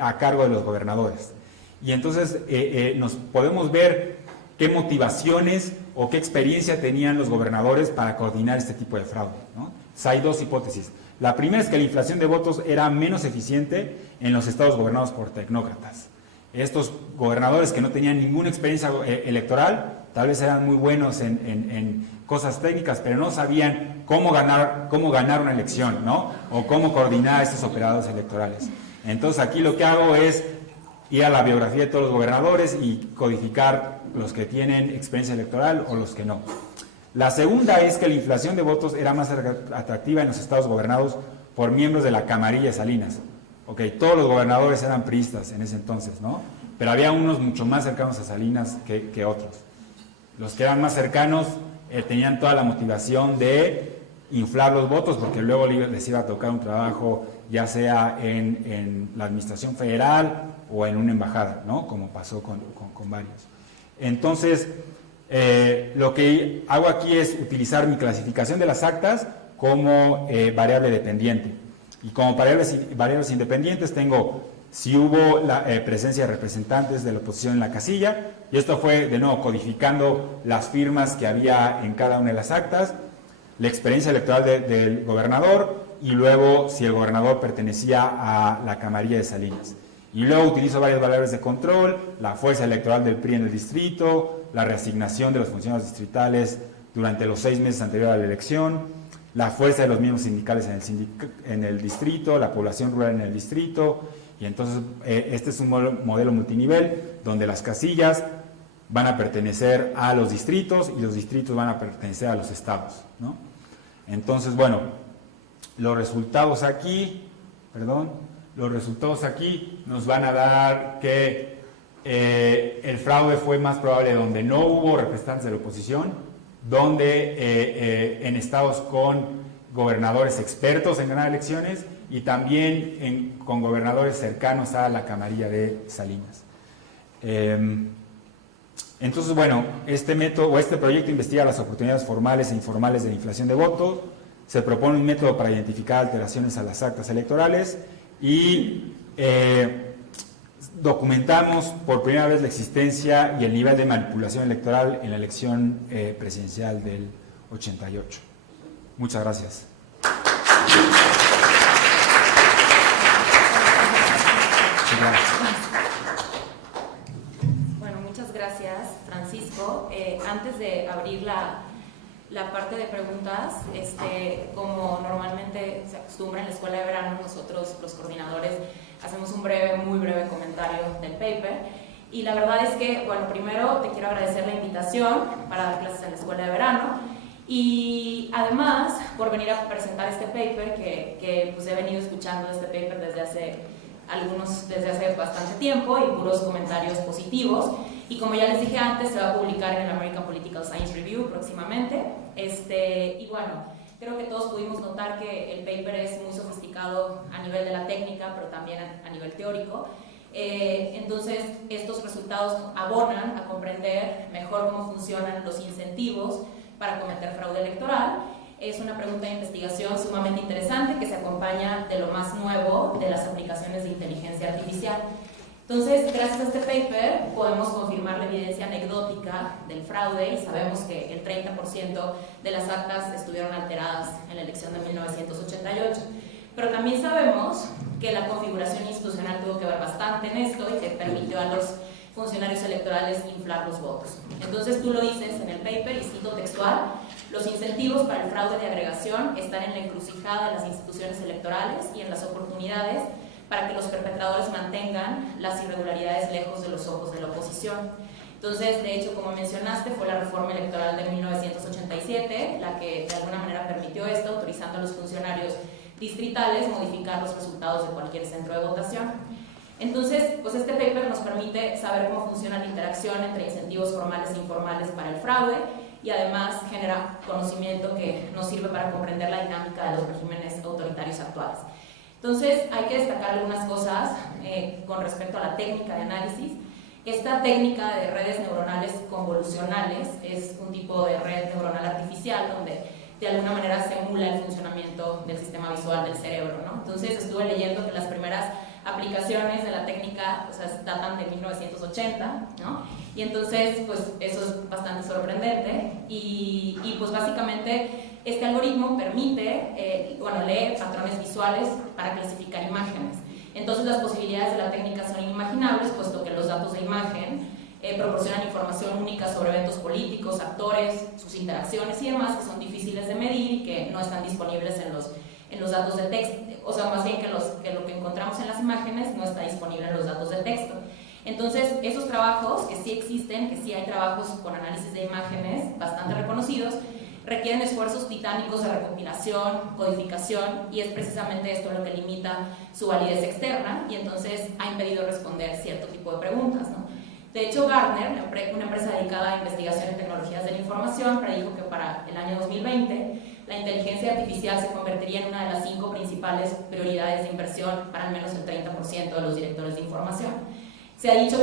a cargo de los gobernadores. Y entonces nos podemos ver qué motivaciones o qué experiencia tenían los gobernadores para coordinar este tipo de fraude, ¿no? Entonces, hay dos hipótesis. La primera es que la inflación de votos era menos eficiente en los estados gobernados por tecnócratas. Estos gobernadores que no tenían ninguna experiencia electoral, tal vez eran muy buenos en cosas técnicas, pero no sabían cómo ganar una elección, ¿no? O cómo coordinar estos operadores electorales. Entonces aquí lo que hago es ir a la biografía de todos los gobernadores y codificar los que tienen experiencia electoral o los que no. La segunda es que la inflación de votos era más atractiva en los estados gobernados por miembros de la camarilla de Salinas. Ok, todos los gobernadores eran priistas en ese entonces, ¿no? Pero había unos mucho más cercanos a Salinas que otros. Los que eran más cercanos tenían toda la motivación de inflar los votos porque luego les iba a tocar un trabajo ya sea en la administración federal o en una embajada, ¿no? Como pasó con varios. Entonces, lo que hago aquí es utilizar mi clasificación de las actas como variable dependiente. Y como variables independientes tengo si hubo la presencia de representantes de la oposición en la casilla, y esto fue de nuevo codificando las firmas que había en cada una de las actas, la experiencia electoral del gobernador y luego si el gobernador pertenecía a la camarilla de Salinas. Y luego utilizo varias variables de control, la fuerza electoral del PRI en el distrito, la reasignación de los funcionarios distritales durante los 6 meses anteriores a la elección, la fuerza de los miembros sindicales en el distrito, la población rural en el distrito, y entonces este es un modelo multinivel donde las casillas van a pertenecer a los distritos y los distritos van a pertenecer a los estados, ¿no? Entonces, bueno, los resultados aquí nos van a dar que el fraude fue más probable donde no hubo representantes de la oposición, donde en estados con gobernadores expertos en ganar elecciones y también con gobernadores cercanos a la camarilla de Salinas. Entonces, bueno, este método o este proyecto investiga las oportunidades formales e informales de la inflación de votos, se propone un método para identificar alteraciones a las actas electorales y documentamos por primera vez la existencia y el nivel de manipulación electoral en la elección presidencial del 88. Muchas gracias. Bueno, muchas gracias, Francisco. Antes de abrir la parte de preguntas, como normalmente se acostumbra en la escuela de verano, nosotros los coordinadores hacemos un muy breve comentario del paper. Y la verdad es que, bueno, primero te quiero agradecer la invitación para dar clases en la escuela de verano y además por venir a presentar este paper que pues he venido escuchando este paper desde hace bastante tiempo y puros comentarios positivos. Y como ya les dije antes, se va a publicar en el American Political Science Review próximamente. Y bueno, creo que todos pudimos notar que el paper es muy sofisticado a nivel de la técnica, pero también a nivel teórico. Entonces, estos resultados abonan a comprender mejor cómo funcionan los incentivos para cometer fraude electoral. Es una pregunta de investigación sumamente interesante que se acompaña de lo más nuevo de las aplicaciones de inteligencia artificial. Entonces, gracias a este paper podemos confirmar la evidencia anecdótica del fraude y sabemos que el 30% de las actas estuvieron alteradas en la elección de 1988. Pero también sabemos que la configuración institucional tuvo que ver bastante en esto y que permitió a los funcionarios electorales inflar los votos. Entonces tú lo dices en el paper, y cito textual: los incentivos para el fraude de agregación están en la encrucijada de las instituciones electorales y en las oportunidades para que los perpetradores mantengan las irregularidades lejos de los ojos de la oposición. Entonces, de hecho, como mencionaste, fue la reforma electoral de 1987 la que de alguna manera permitió esto, autorizando a los funcionarios distritales modificar los resultados de cualquier centro de votación. Entonces, pues este paper nos permite saber cómo funciona la interacción entre incentivos formales e informales para el fraude, y además genera conocimiento que nos sirve para comprender la dinámica de los regímenes autoritarios actuales. Entonces, hay que destacar algunas cosas con respecto a la técnica de análisis. Esta técnica de redes neuronales convolucionales es un tipo de red neuronal artificial donde de alguna manera se emula el funcionamiento del sistema visual del cerebro, ¿no? Entonces, estuve leyendo que las primeras aplicaciones de la técnica, o sea, datan de 1980, ¿no? Y entonces, pues eso es bastante sorprendente y pues básicamente este algoritmo permite, lee patrones visuales para clasificar imágenes. Entonces las posibilidades de la técnica son inimaginables, puesto que los datos de imagen proporcionan información única sobre eventos políticos, actores, sus interacciones y demás, que son difíciles de medir y que no están disponibles en los datos de texto, o sea, más bien que lo que encontramos en las imágenes no está disponible en los datos de texto. Entonces, esos trabajos, que sí existen, que sí hay trabajos con análisis de imágenes bastante reconocidos, requieren esfuerzos titánicos de recopilación, codificación, y es precisamente esto lo que limita su validez externa y entonces ha impedido responder cierto tipo de preguntas, ¿no? De hecho, Gartner, una empresa dedicada a investigación en tecnologías de la información, predijo que para el año 2020 la inteligencia artificial se convertiría en una de las 5 principales prioridades de inversión para al menos el 30% de los directores de información. Se ha dicho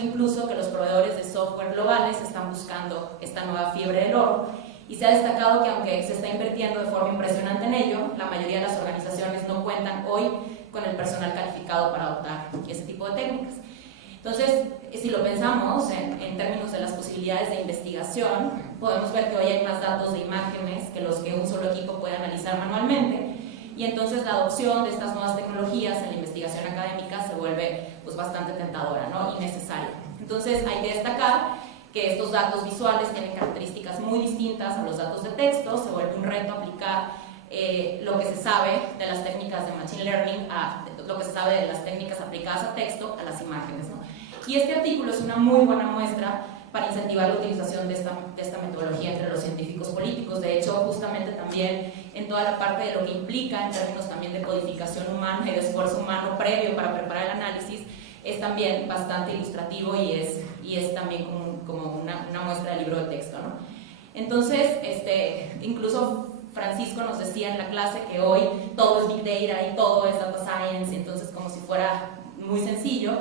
incluso que los proveedores de software globales están buscando esta nueva fiebre del oro, y se ha destacado que aunque se está invirtiendo de forma impresionante en ello, la mayoría de las organizaciones no cuentan hoy con el personal calificado para adoptar ese tipo de técnicas. Entonces, si lo pensamos en términos de las posibilidades de investigación, podemos ver que hoy hay más datos de imágenes que los que un solo equipo puede analizar manualmente, y entonces la adopción de estas nuevas tecnologías en la investigación académica se vuelve pues bastante tentadora, ¿no? Y necesaria. Entonces hay que destacar que estos datos visuales tienen características muy distintas a los datos de texto. Se vuelve un reto aplicar lo que se sabe de las técnicas de Machine Learning lo que se sabe de las técnicas aplicadas a texto a las imágenes, ¿no? Y este artículo es una muy buena muestra para incentivar la utilización de esta metodología entre los científicos políticos. De hecho, justamente también en toda la parte de lo que implica en términos también de codificación humana y de esfuerzo humano previo para preparar el análisis, es también bastante ilustrativo y es también como una muestra de libro de texto, ¿no? Entonces, incluso Francisco nos decía en la clase que hoy todo es Big Data y todo es Data Science, entonces como si fuera muy sencillo.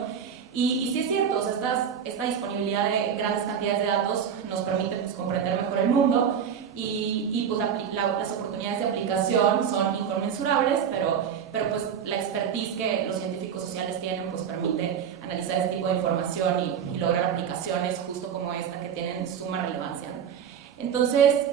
Y sí es cierto, o sea, esta disponibilidad de grandes cantidades de datos nos permite pues, comprender mejor el mundo y pues, las oportunidades de aplicación son inconmensurables, pero pues la expertise que los científicos sociales tienen pues permite analizar este tipo de información y lograr aplicaciones justo como esta que tienen suma relevancia, ¿no? Entonces,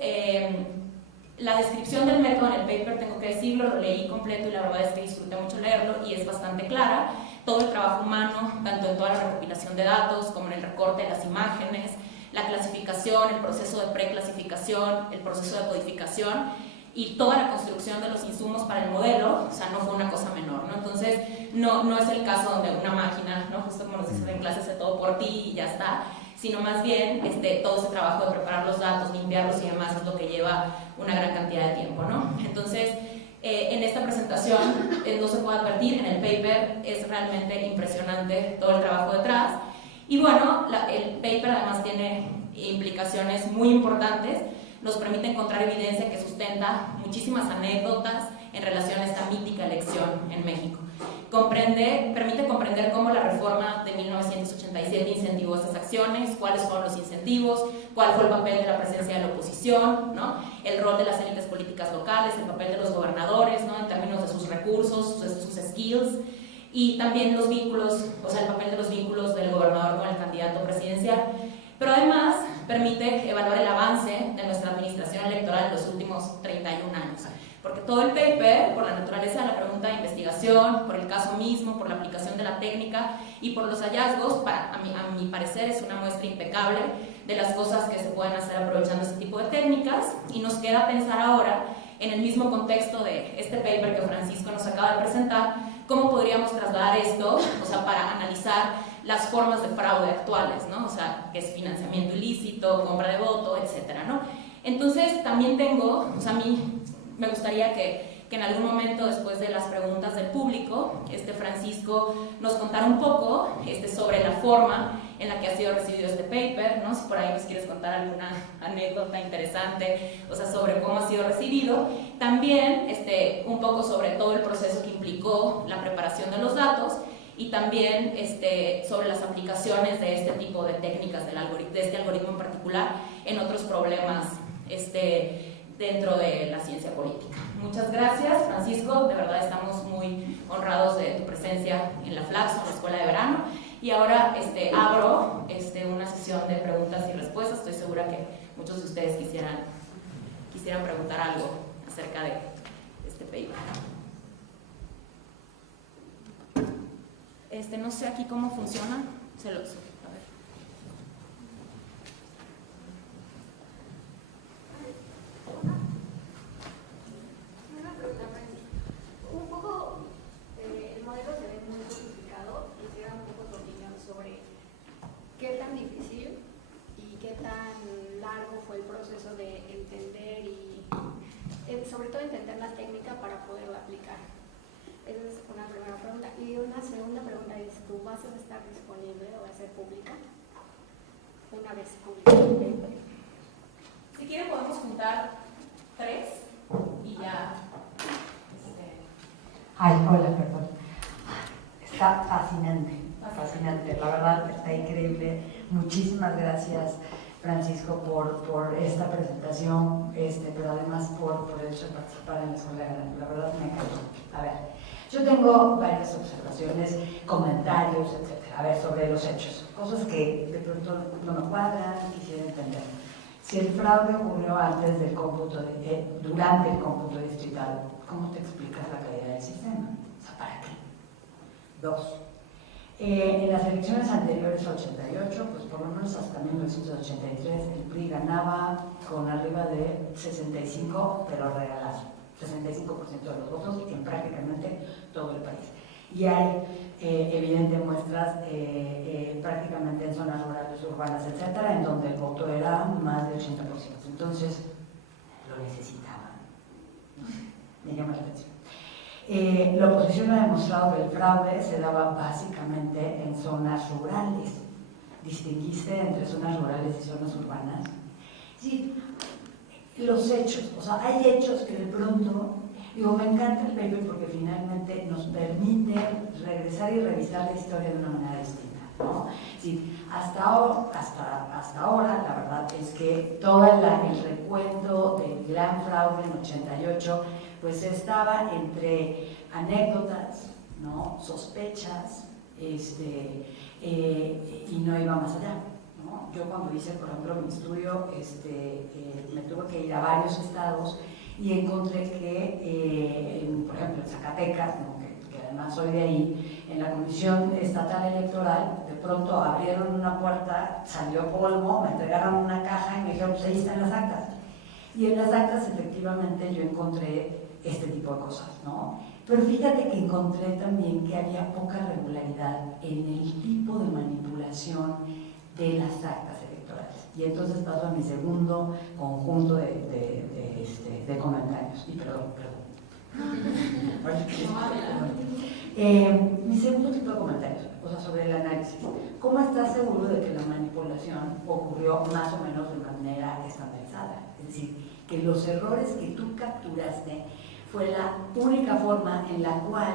la descripción del método en el paper, tengo que decirlo, lo leí completo y la verdad es que disfruté mucho leerlo y es bastante clara. Todo el trabajo humano, tanto en toda la recopilación de datos como en el recorte de las imágenes, la clasificación, el proceso de preclasificación, el proceso de codificación y toda la construcción de los insumos para el modelo, o sea, no fue una cosa menor, ¿no? Entonces, no es el caso donde una máquina, ¿no? Justo como nos dicen en clase, hace todo por ti y ya está, sino más bien todo ese trabajo de preparar los datos, limpiarlos y demás es lo que lleva una gran cantidad de tiempo, ¿no? Entonces, en esta presentación no se puede advertir, en el paper es realmente impresionante todo el trabajo detrás. Y bueno, el paper además tiene implicaciones muy importantes, nos permite encontrar evidencia que sustenta muchísimas anécdotas en relación a esta mítica elección en México. Permite comprender cómo la reforma de 1987 incentivó estas acciones, cuáles fueron los incentivos, cuál fue el papel de la presencia de la oposición, ¿no? El rol de las élites políticas locales, el papel de los gobernadores, ¿no? En términos de sus recursos, sus skills, y también los vínculos, o sea, el papel de los vínculos del gobernador con el candidato presidencial. Pero además permite evaluar el avance de nuestra administración electoral en los últimos 31 años. Porque todo el paper, por la naturaleza de la pregunta de investigación, por el caso mismo, por la aplicación de la técnica y por los hallazgos, a mi parecer es una muestra impecable de las cosas que se pueden hacer aprovechando este tipo de técnicas, y nos queda pensar ahora, en el mismo contexto de este paper que Francisco nos acaba de presentar, cómo podríamos trasladar esto, o sea, para analizar las formas de fraude actuales, ¿no? O sea, que es financiamiento ilícito, compra de voto, etcétera, ¿no? Entonces, también tengo, o sea, a mí me gustaría que en algún momento, después de las preguntas del público, Francisco nos contara un poco sobre la forma en la que ha sido recibido este paper, ¿no? Si por ahí nos quieres contar alguna anécdota interesante, o sea, sobre cómo ha sido recibido. También un poco sobre todo el proceso que implicó la preparación de los datos, y también sobre las aplicaciones de este tipo de técnicas de este algoritmo en particular en otros problemas dentro de la ciencia política. Muchas gracias, Francisco, de verdad estamos muy honrados de tu presencia en la Flaxo, en la Escuela de Verano, y ahora abro una sesión de preguntas y respuestas. Estoy segura que muchos de ustedes quisieran preguntar algo acerca de este paper. No sé aquí cómo funciona, a ver. Una pregunta, un poco, el modelo se ve muy sofisticado. Quisiera un poco tu opinión sobre qué tan difícil y qué tan largo fue el proceso de entender y sobre todo entender la técnica para poderla aplicar. Esa es una primera pregunta. Y una segunda pregunta es, ¿tu base va a estar disponible o va a ser pública? Una vez pública. Si quieren podemos juntar 3 y ya. Ay, hola, perdón. Está fascinante, la verdad está increíble. Muchísimas gracias, Francisco, por esta presentación, pero además por el hecho de participar en la Escuela de Verano. La verdad me encantó. A ver, yo tengo varias observaciones, comentarios, etcétera. A ver, sobre los hechos, cosas que de pronto no me cuadran, quisiera entender. Si el fraude ocurrió antes del cómputo, durante el cómputo distrital, ¿cómo te explicas la calidad del sistema? O sea, ¿para qué? 2. En las elecciones anteriores a 88, pues por lo menos hasta 1983, el PRI ganaba con arriba de 65, pero regalazo, 65% de los votos en prácticamente todo el país. Y hay evidentes muestras prácticamente en zonas rurales, urbanas, etcétera, en donde el voto era más del 80%. Entonces, lo necesitaban. Me llama la atención. La oposición ha demostrado que el fraude se daba básicamente en zonas rurales. Distinguiste entre zonas rurales y zonas urbanas. Sí, los hechos, o sea, hay hechos que de pronto, digo, me encanta el paper porque finalmente nos permite regresar y revisar la historia de una manera distinta, ¿no? Sí, hasta ahora, la verdad es que todo el recuento del gran fraude en 88 pues estaba entre anécdotas, ¿no? Sospechas, y no iba más allá, ¿no? Yo cuando hice, por ejemplo, mi estudio, me tuve que ir a varios estados y encontré que, por ejemplo, en Zacatecas, ¿no? que además soy de ahí, en la Comisión Estatal Electoral, de pronto abrieron una puerta, salió polvo, me entregaron una caja y me dijeron, pues ahí están las actas. Y en las actas, efectivamente, yo encontré este tipo de cosas, ¿no? Pero fíjate que encontré también que había poca regularidad en el tipo de manipulación de las actas electorales. Y entonces paso a mi segundo conjunto de comentarios. Y perdón. Mi segundo tipo de comentarios, o sea, sobre el análisis. ¿Cómo estás seguro de que la manipulación ocurrió más o menos de manera estandarizada? Es decir, que los errores que tú capturaste fue la única forma en la cual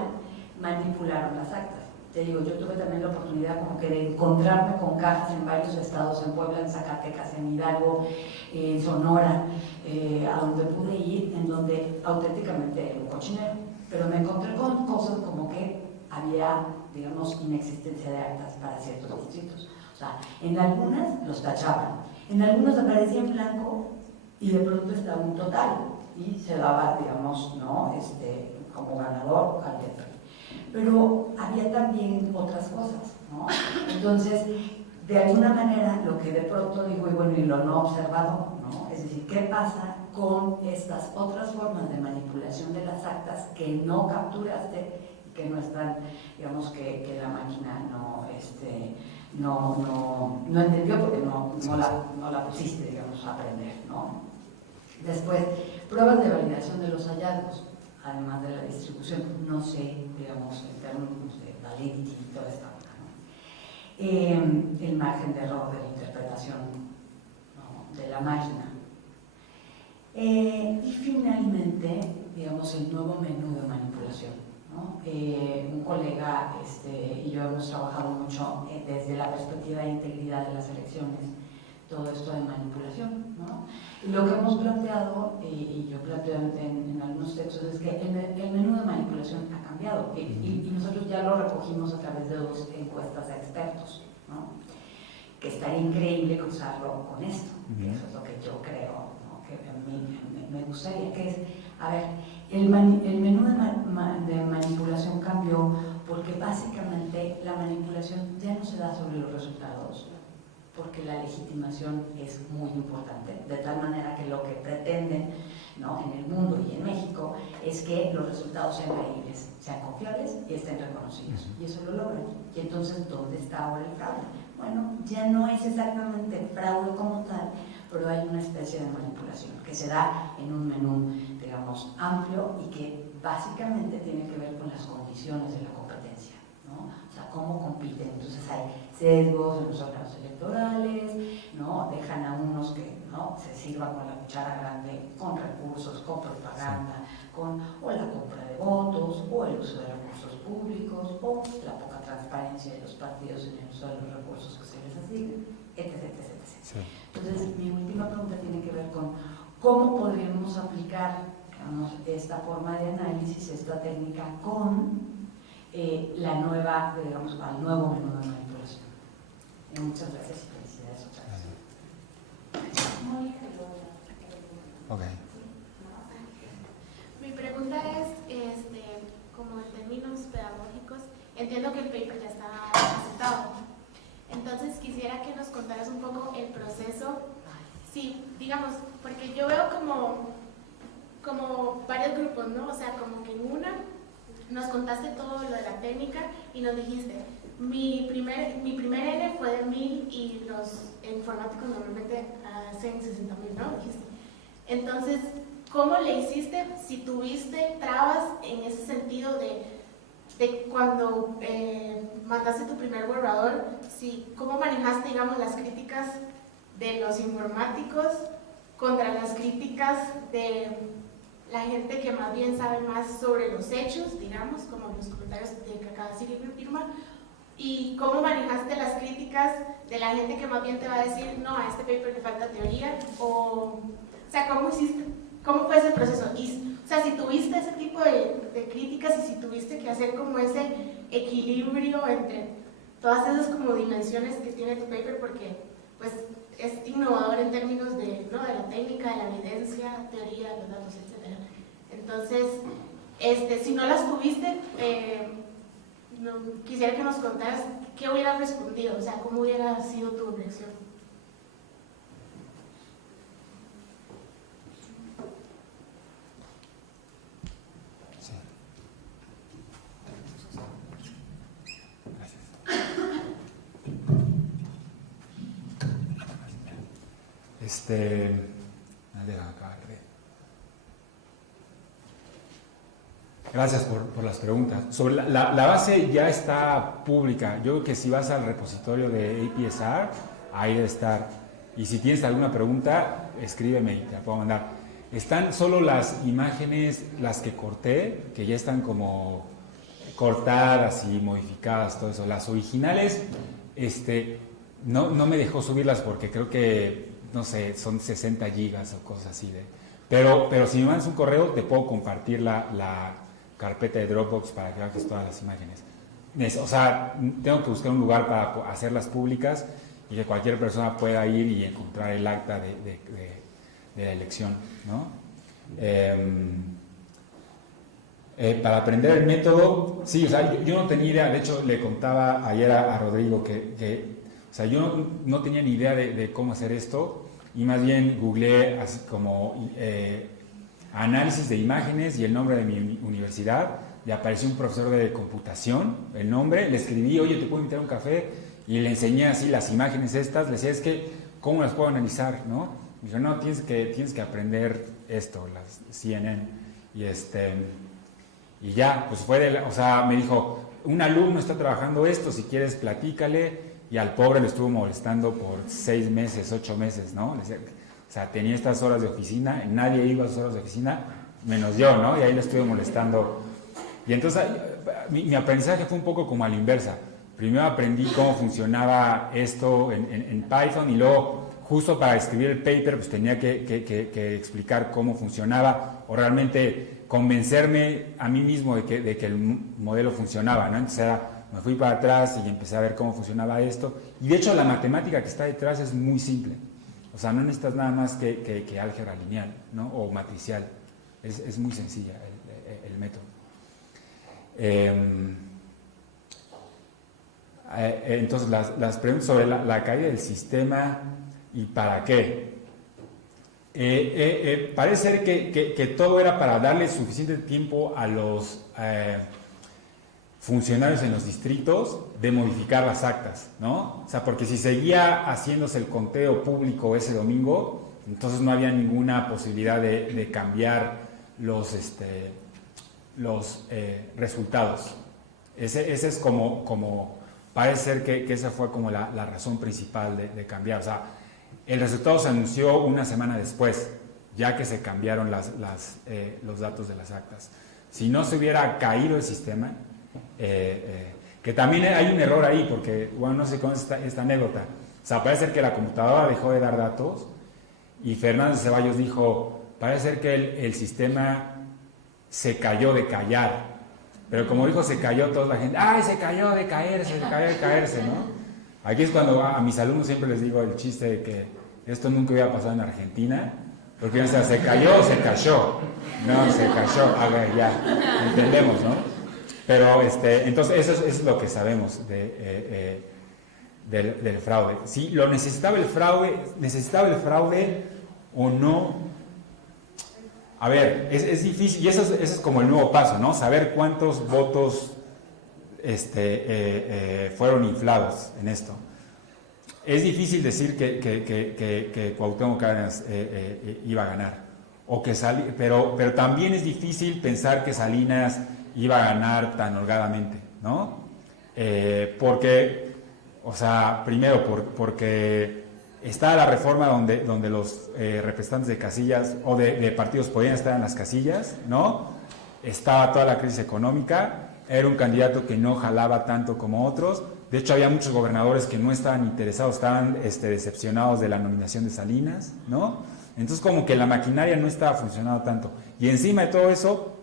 manipularon las actas. Te digo, yo tuve también la oportunidad como que de encontrarme con cajas en varios estados, en Puebla, en Zacatecas, en Hidalgo, en Sonora, a donde pude ir, en donde auténticamente era un cochinero. Pero me encontré con cosas como que había, digamos, inexistencia de actas para ciertos distritos. O sea, en algunas los tachaban, en algunos aparecía en blanco y de pronto estaba un total y se daba, digamos, ¿no? Como ganador al DF. Pero había también otras cosas, ¿no? Entonces, de alguna manera, lo que de pronto digo, y bueno, y lo no observado, ¿no? Es decir, ¿qué pasa con estas otras formas de manipulación de las actas que no capturaste y que no están, digamos, que la máquina no entendió porque no la pusiste, digamos, a aprender, ¿no? Después, pruebas de validación de los hallazgos, además de la distribución, no sé, digamos, en términos de validity y toda esta cosa, ¿no? El margen de error de la interpretación, ¿no? De la máquina. Y finalmente, digamos, el nuevo menú de manipulación, ¿no? Un colega y yo hemos trabajado mucho desde la perspectiva de integridad de las elecciones, todo esto de manipulación, ¿no? Y lo que hemos planteado, y yo planteo en algunos textos, es que el menú de manipulación ha cambiado y nosotros ya lo recogimos a través de 2 encuestas de expertos, ¿no? Que estaría increíble cruzarlo con esto, que eso es lo que yo creo, ¿no? Que a mí me gustaría, que es, a ver, el menú de manipulación cambió porque básicamente la manipulación ya no se da sobre los resultados, porque la legitimación es muy importante, de tal manera que lo que pretenden, ¿no? En el mundo y en México es que los resultados sean creíbles, sean confiables y estén reconocidos, y eso lo logran. Y entonces, ¿dónde está ahora el fraude? Bueno, ya no es exactamente fraude como tal, pero hay una especie de manipulación que se da en un menú, digamos, amplio y que básicamente tiene que ver con las condiciones de la competencia, ¿no? O sea, cómo compiten. Entonces hay sesgos en los órganos electorales, ¿no? Dejan a unos que, ¿no? Se sirvan con la cuchara grande, con recursos, con propaganda, con o la compra de votos, o el uso de recursos públicos, o la poca transparencia de los partidos en el uso de los recursos que se les asignan, etc. Sí. Entonces, mi última pregunta tiene que ver con cómo podríamos aplicar, digamos, esta forma de análisis, esta técnica con la nueva, digamos, al nuevo menú de manipulación. Muchas gracias y felicidades otra vez. Okay. Mi pregunta es, como en términos pedagógicos, entiendo que el paper ya está aceptado. Entonces quisiera que nos contaras un poco el proceso. Sí, digamos, porque yo veo como varios grupos, ¿no? O sea, como que en una nos contaste todo lo de la técnica y nos dijiste, mi primer N fue de 1000 y los informáticos normalmente hacen 60,000, ¿no? Dijiste. Entonces, ¿cómo le hiciste si tuviste trabas en ese sentido de cuando mandaste tu primer borrador? Sí, ¿cómo manejaste, digamos, las críticas de los informáticos contra las críticas de la gente que más bien sabe más sobre los hechos, digamos, como los comentarios de que acaba de decir Irma? ¿Y cómo manejaste las críticas de la gente que más bien te va a decir, no, a este paper le falta teoría? O sea, ¿cómo hiciste? ¿Cómo fue ese proceso? O sea, si tuviste ese tipo de críticas y si tuviste que hacer como ese equilibrio entre todas esas como dimensiones que tiene tu paper, porque pues es innovador en términos de la técnica, de la evidencia, teoría, los datos, etc. Entonces, si no las tuviste, quisiera que nos contaras qué hubieras respondido, o sea, cómo hubiera sido tu reacción. Gracias por las preguntas. Sobre la base ya está pública. Yo creo que si vas al repositorio de APSR, ahí debe estar. Y si tienes alguna pregunta, escríbeme y te la puedo mandar. Están solo las imágenes, las que corté, que ya están como cortadas y modificadas, todo eso. Las originales, no me dejó subirlas porque creo que, no sé, son 60 gigas o cosas así. Pero si me mandas un correo, te puedo compartir la carpeta de Dropbox para que bajes todas las imágenes. o sea, tengo que buscar un lugar para hacerlas públicas y que cualquier persona pueda ir y encontrar el acta de la elección, ¿no? Para aprender el método, sí, o sea, yo no tenía idea, de hecho le contaba ayer a Rodrigo que o sea, yo no tenía ni idea de cómo hacer esto y más bien googleé así como análisis de imágenes y el nombre de mi universidad, y apareció un profesor de computación, el nombre, le escribí, oye, ¿te puedo invitar a un café? Y le enseñé así las imágenes estas, le decía, es que, ¿cómo las puedo analizar? ¿No? Me dijo, no, tienes que aprender esto, las CNN, y ya, pues o sea, me dijo, un alumno está trabajando esto, si quieres platícale, y al pobre lo estuvo molestando por 6 meses, 8 meses, ¿no? O sea, tenía estas horas de oficina, nadie iba a esas horas de oficina, menos yo, ¿no? Y ahí lo estuve molestando. Y entonces mi aprendizaje fue un poco como a la inversa. Primero aprendí cómo funcionaba esto en Python y luego, justo para escribir el paper, pues tenía que explicar cómo funcionaba o realmente convencerme a mí mismo de que el modelo funcionaba, ¿no? Entonces me fui para atrás y empecé a ver cómo funcionaba esto. Y de hecho la matemática que está detrás es muy simple. O sea, no necesitas nada más que álgebra lineal, ¿no? O matricial. Es muy sencilla el método. Entonces, las preguntas sobre la caída del sistema y para qué. Parece ser que todo era para darle suficiente tiempo a los funcionarios en los distritos de modificar las actas, ¿no? O sea, porque si seguía haciéndose el conteo público ese domingo, entonces no había ninguna posibilidad de cambiar los resultados. Ese es como parece ser que esa fue como la razón principal de cambiar. O sea, el resultado se anunció una semana después, ya que se cambiaron los datos de las actas. Si no se hubiera caído el sistema, que también hay un error ahí, porque, bueno, no sé cómo es esta anécdota. O sea, parece ser que la computadora dejó de dar datos y Fernández Ceballos dijo, parece ser que el sistema se cayó de callar. Pero como dijo se cayó, toda la gente, ¡ay, se cayó de caerse, ¿no? Aquí es cuando a mis alumnos siempre les digo el chiste de que esto nunca hubiera pasado en Argentina, porque o sea, ¿se cayó o se cayó? No, se cayó, ya, entendemos, ¿no? Pero, entonces, eso es lo que sabemos del fraude. Si lo necesitaba el fraude o no. A ver, es difícil, y ese es como el nuevo paso, ¿no? Saber cuántos votos fueron inflados en esto. Es difícil decir que Cuauhtémoc Cárdenas iba a ganar, pero también es difícil pensar que Salinas iba a ganar tan holgadamente, ¿no? Porque, o sea, primero, porque está la reforma donde los representantes de casillas o de partidos podían estar en las casillas, ¿no? Estaba toda la crisis económica, era un candidato que no jalaba tanto como otros. De hecho, había muchos gobernadores que no estaban interesados, estaban decepcionados de la nominación de Salinas, ¿no? Entonces, como que la maquinaria no estaba funcionando tanto. Y encima de todo eso,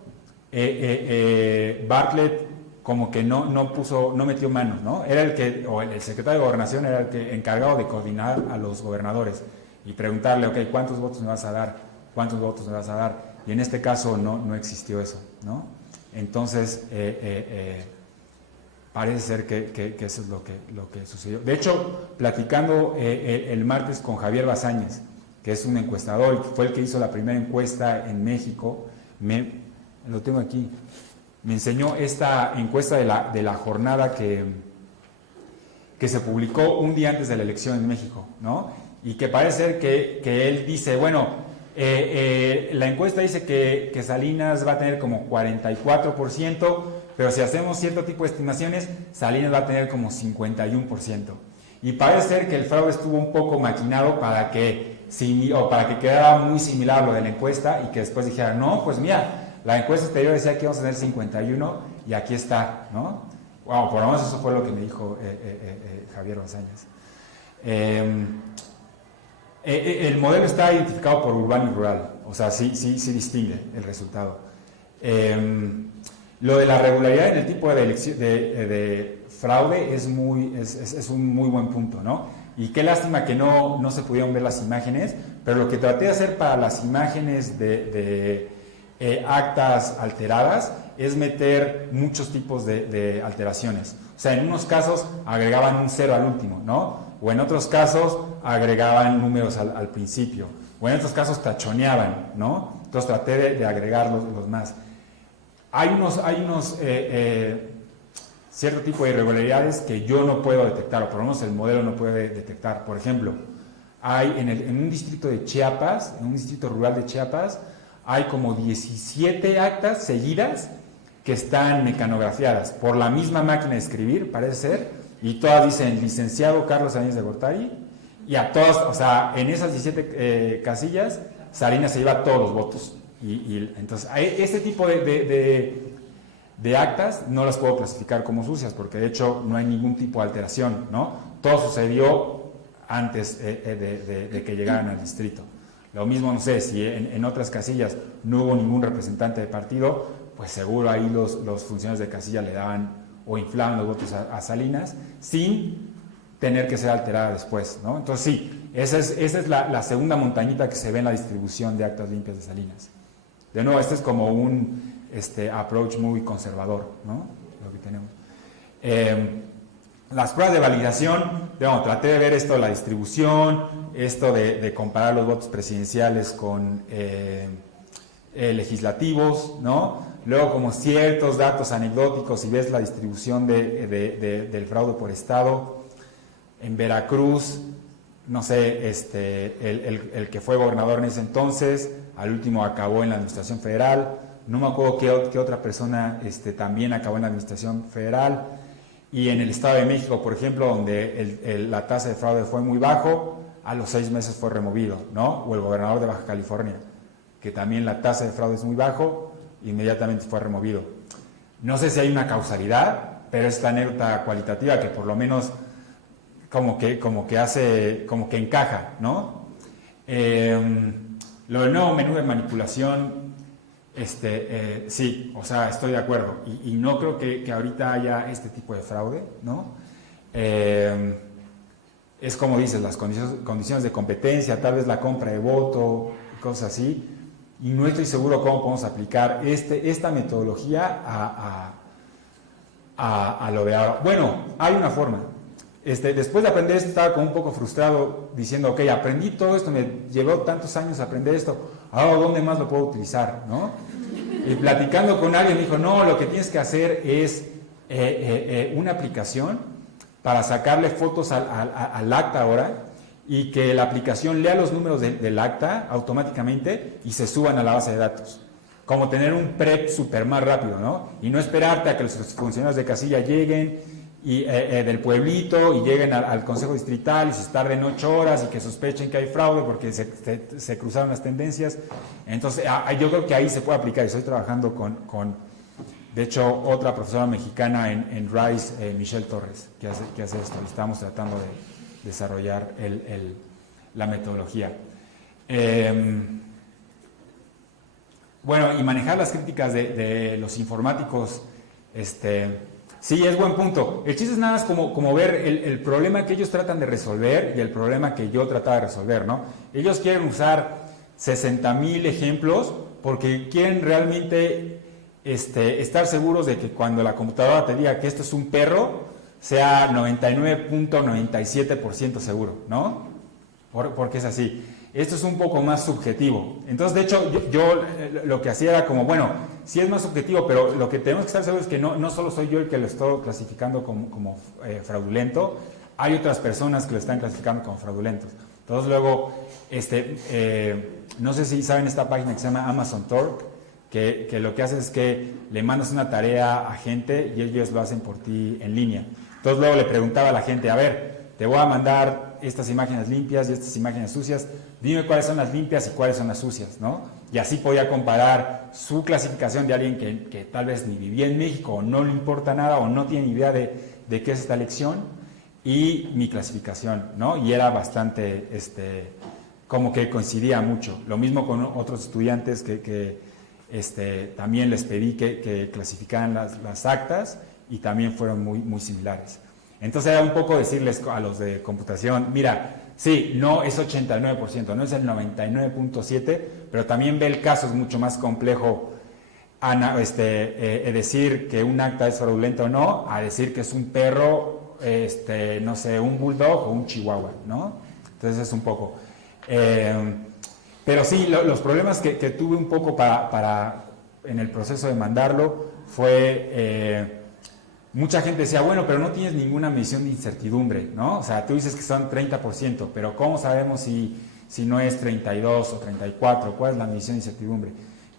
Bartlett como que no metió manos, ¿no? Era el secretario de Gobernación era el que encargado de coordinar a los gobernadores y preguntarle, ok, ¿cuántos votos me vas a dar? ¿Cuántos votos me vas a dar? Y en este caso no existió eso, ¿no? Entonces, parece ser que eso es lo que sucedió. De hecho, platicando el martes con Javier Bazáñez, que es un encuestador y fue el que hizo la primera encuesta en México, lo tengo aquí, me enseñó esta encuesta de la jornada que se publicó un día antes de la elección en México, ¿no? Y que parece ser que él dice, bueno, la encuesta dice que Salinas va a tener como 44%, pero si hacemos cierto tipo de estimaciones, Salinas va a tener como 51%. Y parece ser que el fraude estuvo un poco maquinado para que quedara muy similar a lo de la encuesta y que después dijera, no, pues mira, la encuesta anterior decía que íbamos a tener 51 y aquí está, ¿no? Wow, por lo menos eso fue lo que me dijo Javier Bazáñez. El modelo está identificado por urbano y rural, o sea, sí distingue el resultado. Lo de la regularidad en el tipo de fraude es un muy buen punto, ¿no? Y qué lástima que no se pudieron ver las imágenes, pero lo que traté de hacer para las imágenes de actas alteradas es meter muchos tipos de alteraciones. O sea, en unos casos agregaban un 0 al último, ¿no? O en otros casos agregaban números al principio, o en otros casos tachoneaban, ¿no? Entonces traté de agregar los más. Hay unos cierto tipo de irregularidades que yo no puedo detectar, o por lo menos el modelo no puede detectar. Por ejemplo, hay en un distrito de Chiapas, en un distrito rural de Chiapas, hay como 17 actas seguidas que están mecanografiadas por la misma máquina de escribir, parece ser, y todas dicen licenciado Carlos Salinas de Gortari, y a todas, o sea, en esas 17 casillas, Salinas se lleva todos los votos. Y entonces, este tipo de actas no las puedo clasificar como sucias, porque de hecho no hay ningún tipo de alteración, ¿no? Todo sucedió antes de que llegaran al distrito. Lo mismo, no sé, si en otras casillas no hubo ningún representante de partido, pues seguro ahí los funcionarios de casilla le daban o inflaban los votos a Salinas sin tener que ser alterada después, ¿no? Entonces sí, esa es la segunda montañita que se ve en la distribución de actas limpias de Salinas. De nuevo, este es como un approach muy conservador, ¿no? Lo que tenemos. Las pruebas de validación, traté de ver esto de la distribución, esto de comparar los votos presidenciales con legislativos, ¿no? Luego como ciertos datos anecdóticos y ves la distribución del fraude por estado. En Veracruz, no sé, el que fue gobernador en ese entonces, al último acabó en la administración federal. No me acuerdo qué otra persona también acabó en la administración federal. Y en el Estado de México, por ejemplo, donde la tasa de fraude fue muy bajo, a los 6 meses fue removido, ¿no? O el gobernador de Baja California, que también la tasa de fraude es muy bajo, inmediatamente fue removido. No sé si hay una causalidad, pero esta anécdota cualitativa que por lo menos como que hace, como que encaja, ¿no? Lo del nuevo menú de manipulación, sí, o sea, estoy de acuerdo, y no creo que ahorita haya este tipo de fraude, ¿no? Es como dices, las condiciones de competencia, tal vez la compra de voto, cosas así, y no estoy seguro cómo podemos aplicar esta metodología a lo de ahora. Bueno, hay una forma. Después de aprender esto estaba como un poco frustrado diciendo, ok, aprendí todo esto, me llevó tantos años aprender esto, ahora ¿dónde más lo puedo utilizar? ¿No? Y platicando con alguien me dijo, no, lo que tienes que hacer es una aplicación para sacarle fotos al acta ahora y que la aplicación lea los números del acta automáticamente y se suban a la base de datos. Como tener un prep súper más rápido, ¿no? Y no esperarte a que los funcionarios de casilla lleguen y del pueblito y lleguen al consejo distrital y se tarden 8 horas y que sospechen que hay fraude porque se cruzaron las tendencias. Entonces yo creo que ahí se puede aplicar. Estoy trabajando con de hecho otra profesora mexicana en Rice, Michelle Torres, que hace esto, y estamos tratando de desarrollar la metodología. Bueno, y manejar las críticas de los informáticos, sí, es buen punto. El chiste es nada más como ver el problema que ellos tratan de resolver y el problema que yo trataba de resolver, ¿no? Ellos quieren usar 60,000 ejemplos porque quieren realmente estar seguros de que cuando la computadora te diga que esto es un perro, sea 99.97% seguro, ¿no? Porque es así. Esto es un poco más subjetivo. Entonces, de hecho, yo lo que hacía era como, bueno, sí es más subjetivo, pero lo que tenemos que estar seguros es que no solo soy yo el que lo estoy clasificando como fraudulento, hay otras personas que lo están clasificando como fraudulentos. Entonces, luego, no sé si saben esta página que se llama Amazon Torque, que lo que hace es que le mandas una tarea a gente y ellos lo hacen por ti en línea. Entonces, luego le preguntaba a la gente, a ver, te voy a mandar estas imágenes limpias y estas imágenes sucias, dime cuáles son las limpias y cuáles son las sucias, ¿no? Y así podía comparar su clasificación de alguien que tal vez ni vivía en México o no le importa nada o no tiene idea de qué es esta lección y mi clasificación, ¿no? Y era bastante, como que coincidía mucho. Lo mismo con otros estudiantes que también les pedí que clasificaran las actas y también fueron muy similares. Entonces era un poco decirles a los de computación, mira, sí, no es 89%, no es el 99.7%, pero también ve el caso, es mucho más complejo decir que un acta es fraudulenta o no, a decir que es un perro, no sé, un bulldog o un chihuahua, ¿no? Entonces es un poco... pero sí, los problemas que tuve un poco en el proceso de mandarlo fue... mucha gente decía, bueno, pero no tienes ninguna medición de incertidumbre, ¿no? O sea, tú dices que son 30%, pero ¿cómo sabemos si no es 32 o 34? ¿Cuál es la medición de incertidumbre?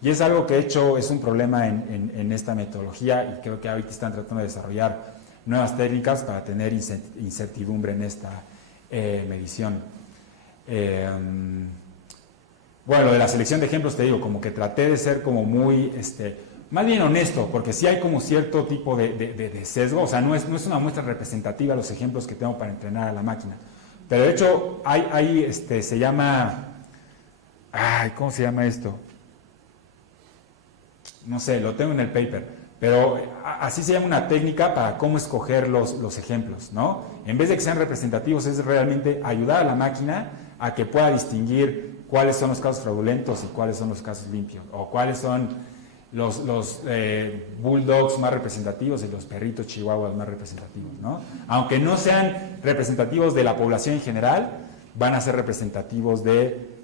Y es algo que, de hecho, es un problema en esta metodología y creo que ahorita están tratando de desarrollar nuevas técnicas para tener incertidumbre en esta medición. Bueno, lo de la selección de ejemplos, te digo, como que traté de ser como muy... más bien honesto, porque sí hay como cierto tipo de sesgo, o sea, no es una muestra representativa los ejemplos que tengo para entrenar a la máquina. Pero de hecho, se llama... ¿cómo se llama esto? No sé, lo tengo en el paper, pero así se llama una técnica para cómo escoger los ejemplos, ¿no? En vez de que sean representativos, es realmente ayudar a la máquina a que pueda distinguir cuáles son los casos fraudulentos y cuáles son los casos limpios, o cuáles son los bulldogs más representativos y los perritos chihuahuas más representativos, ¿no? Aunque no sean representativos de la población en general, van a ser representativos de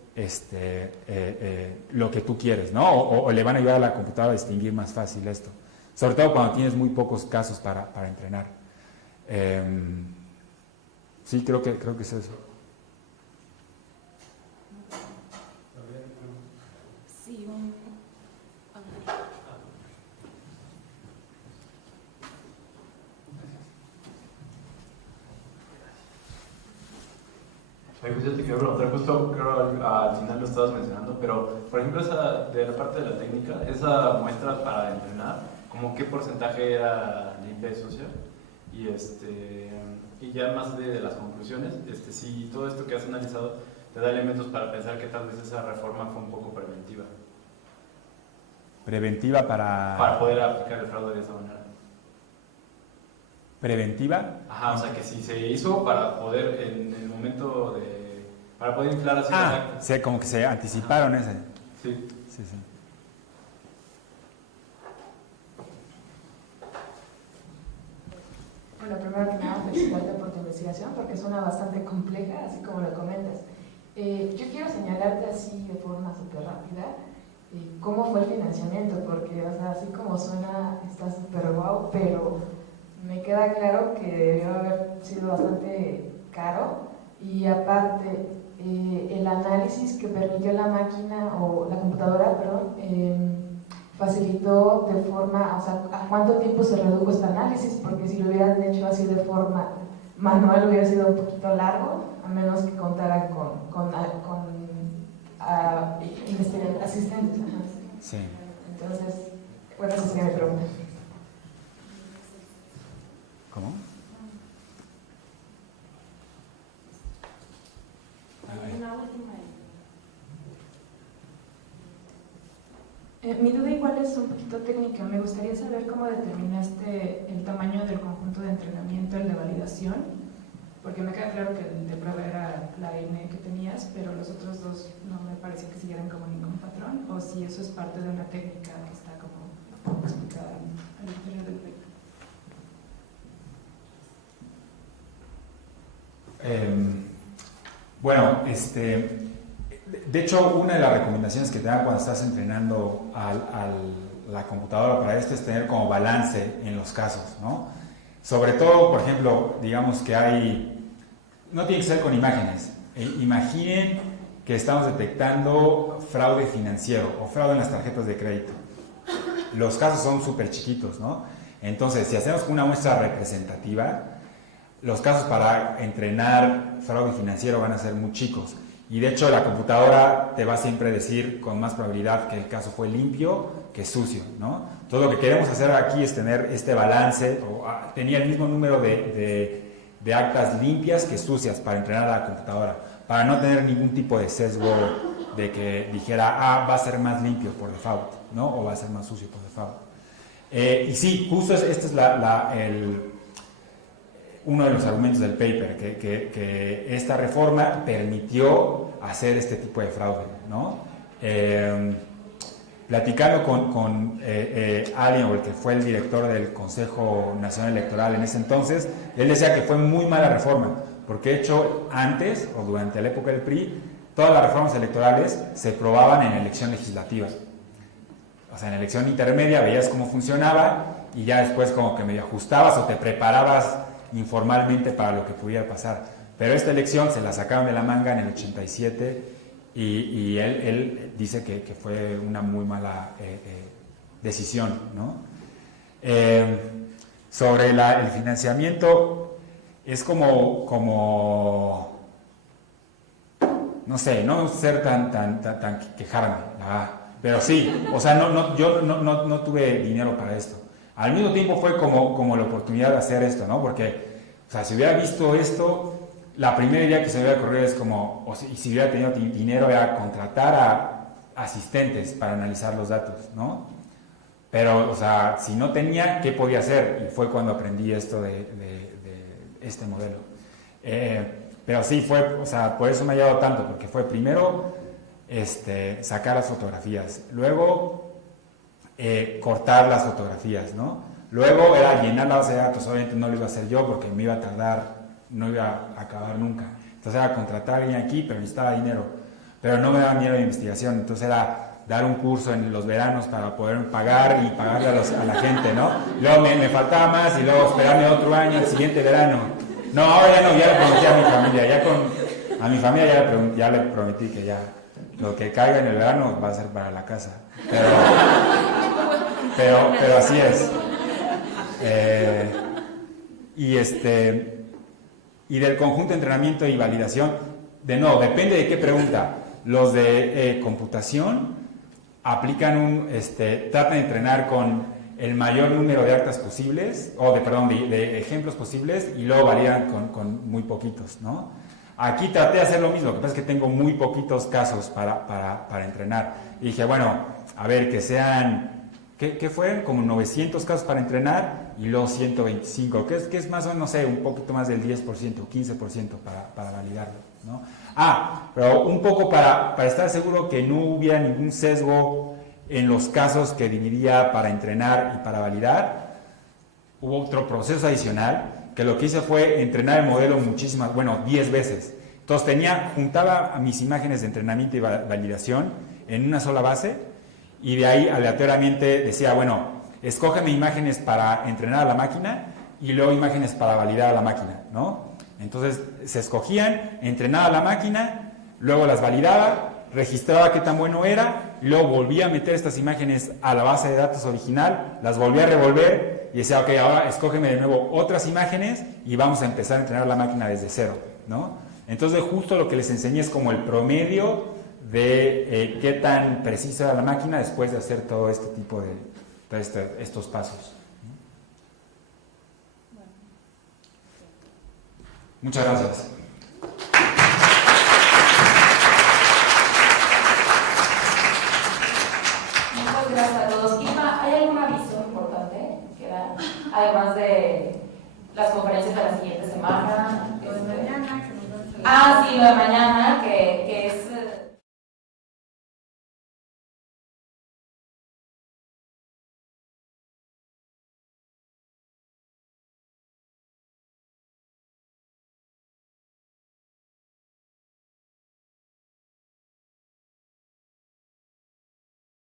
lo que tú quieres, ¿no? O le van a ayudar a la computadora a distinguir más fácil esto, sobre todo cuando tienes muy pocos casos para entrenar. Sí, creo que es eso. Sí, Pues yo te quiero preguntar, justo creo al final lo estabas mencionando, pero por ejemplo de la parte de la técnica, esa muestra para entrenar, ¿como qué porcentaje era limpia y sucia? Y ya más de las conclusiones, si todo esto que has analizado te da elementos para pensar que tal vez esa reforma fue un poco preventiva. ¿Preventiva para...? Para poder aplicar el fraude de esa manera. ¿Preventiva? Ajá, o sea que si se hizo para poder, en el momento para poder inflar así... como que se anticiparon ese. Sí. Sí. Bueno, primero que nada, felicitarte por tu investigación porque suena bastante compleja, así como lo comentas. Yo quiero señalarte así de forma súper rápida cómo fue el financiamiento, porque, o sea, así como suena, está súper guau, pero me queda claro que debió haber sido bastante caro y aparte el análisis que permitió la máquina o la computadora, facilitó de forma, o sea, ¿a cuánto tiempo se redujo este análisis? Porque si lo hubieran hecho así de forma manual hubiera sido un poquito largo, a menos que contaran con asistentes. Sí. Entonces, bueno, esa sería mi pregunta. ¿Cómo? Una última. Mi duda igual es un poquito técnica. Me gustaría saber cómo determinaste el tamaño del conjunto de entrenamiento, el de validación, porque me queda claro que el de prueba era la N que tenías, pero los otros dos no me parecía que siguieran como ningún patrón, o si eso es parte de una técnica que está como explicada al interior del proyecto. Bueno, de hecho, una de las recomendaciones que te dan cuando estás entrenando a la computadora para esto es tener como balance en los casos, ¿no? Sobre todo, por ejemplo, digamos que no tiene que ser con imágenes. Imaginen que estamos detectando fraude financiero o fraude en las tarjetas de crédito. Los casos son súper chiquitos, ¿no? Entonces, si hacemos una muestra representativa, los casos para entrenar fraude financiero van a ser muy chicos. Y de hecho la computadora te va siempre a decir con más probabilidad que el caso fue limpio que sucio, ¿no? Todo lo que queremos hacer aquí es tener este balance, tenía el mismo número de de actas limpias que sucias para entrenar a la computadora, para no tener ningún tipo de sesgo de que dijera, va a ser más limpio por default, ¿no? O va a ser más sucio por default. Y sí, justo este es uno de los argumentos del paper, que esta reforma permitió hacer este tipo de fraude, ¿no? Platicando con alguien que fue el director del Consejo Nacional Electoral en ese entonces, él decía que fue muy mala reforma, porque de hecho antes o durante la época del PRI, todas las reformas electorales se probaban en elección legislativa. O sea, en elección intermedia veías cómo funcionaba y ya después como que medio ajustabas o te preparabas informalmente para lo que pudiera pasar. Pero esta elección se la sacaron de la manga en el 87 y él dice que fue una muy mala decisión, ¿no? Sobre el financiamiento, es como no sé, no ser tan quejarme, pero sí, o sea, yo no tuve dinero para esto. Al mismo tiempo fue como la oportunidad de hacer esto, ¿no? Porque, o sea, si hubiera visto esto, la primera idea que se me hubiera ocurrido es como, y si hubiera tenido dinero, era contratar a asistentes para analizar los datos, ¿no? Pero, o sea, si no tenía, ¿qué podía hacer? Y fue cuando aprendí esto de este modelo. Pero sí, o sea, por eso me ha ayudado tanto, porque fue primero sacar las fotografías, luego cortar las fotografías, ¿no? Luego era llenar la base de datos, obviamente no lo iba a hacer yo porque me iba a tardar, no iba a acabar nunca. Entonces era contratar a alguien aquí, pero necesitaba dinero, pero no me daba dinero de investigación, entonces era dar un curso en los veranos para poder pagar y pagarle a la gente, ¿no? Luego me faltaba más y luego esperarme otro año, el siguiente verano. No, ahora ya no, ya le prometí a mi familia, a mi familia ya le prometí que ya lo que caiga en el verano va a ser para la casa. Pero así es. Y del conjunto de entrenamiento y validación, de nuevo, depende de qué pregunta. Los de computación aplican tratan de entrenar con el mayor número de actas posibles, de ejemplos posibles, y luego validan con muy poquitos, ¿no? Aquí traté de hacer lo mismo, lo que pasa es que tengo muy poquitos casos para entrenar. Y dije, bueno, a ver, que sean, ¿qué fueron? Como 900 casos para entrenar y luego 125, que es más o menos, no sé, un poquito más del 10%, 15% para validarlo, ¿no? Pero un poco para estar seguro que no hubiera ningún sesgo en los casos que dividía para entrenar y para validar, hubo otro proceso adicional, que lo que hice fue entrenar el modelo 10 veces. Entonces juntaba mis imágenes de entrenamiento y validación en una sola base, y de ahí aleatoriamente decía, bueno, escógeme imágenes para entrenar a la máquina y luego imágenes para validar a la máquina, ¿no? Entonces se escogían, entrenaba a la máquina, luego las validaba, registraba qué tan bueno era, y luego volvía a meter estas imágenes a la base de datos original, las volvía a revolver y decía, ok, ahora escógeme de nuevo otras imágenes y vamos a empezar a entrenar la máquina desde cero, ¿no? Entonces justo lo que les enseñé es como el promedio de qué tan precisa era la máquina después de hacer todo este tipo de estos pasos. Muchas gracias. Muchas gracias a todos. Irma, ¿hay algún aviso importante que dar? Además de las conferencias de la siguiente semana. Lo de mañana, que nos va a Sí, lo de mañana, que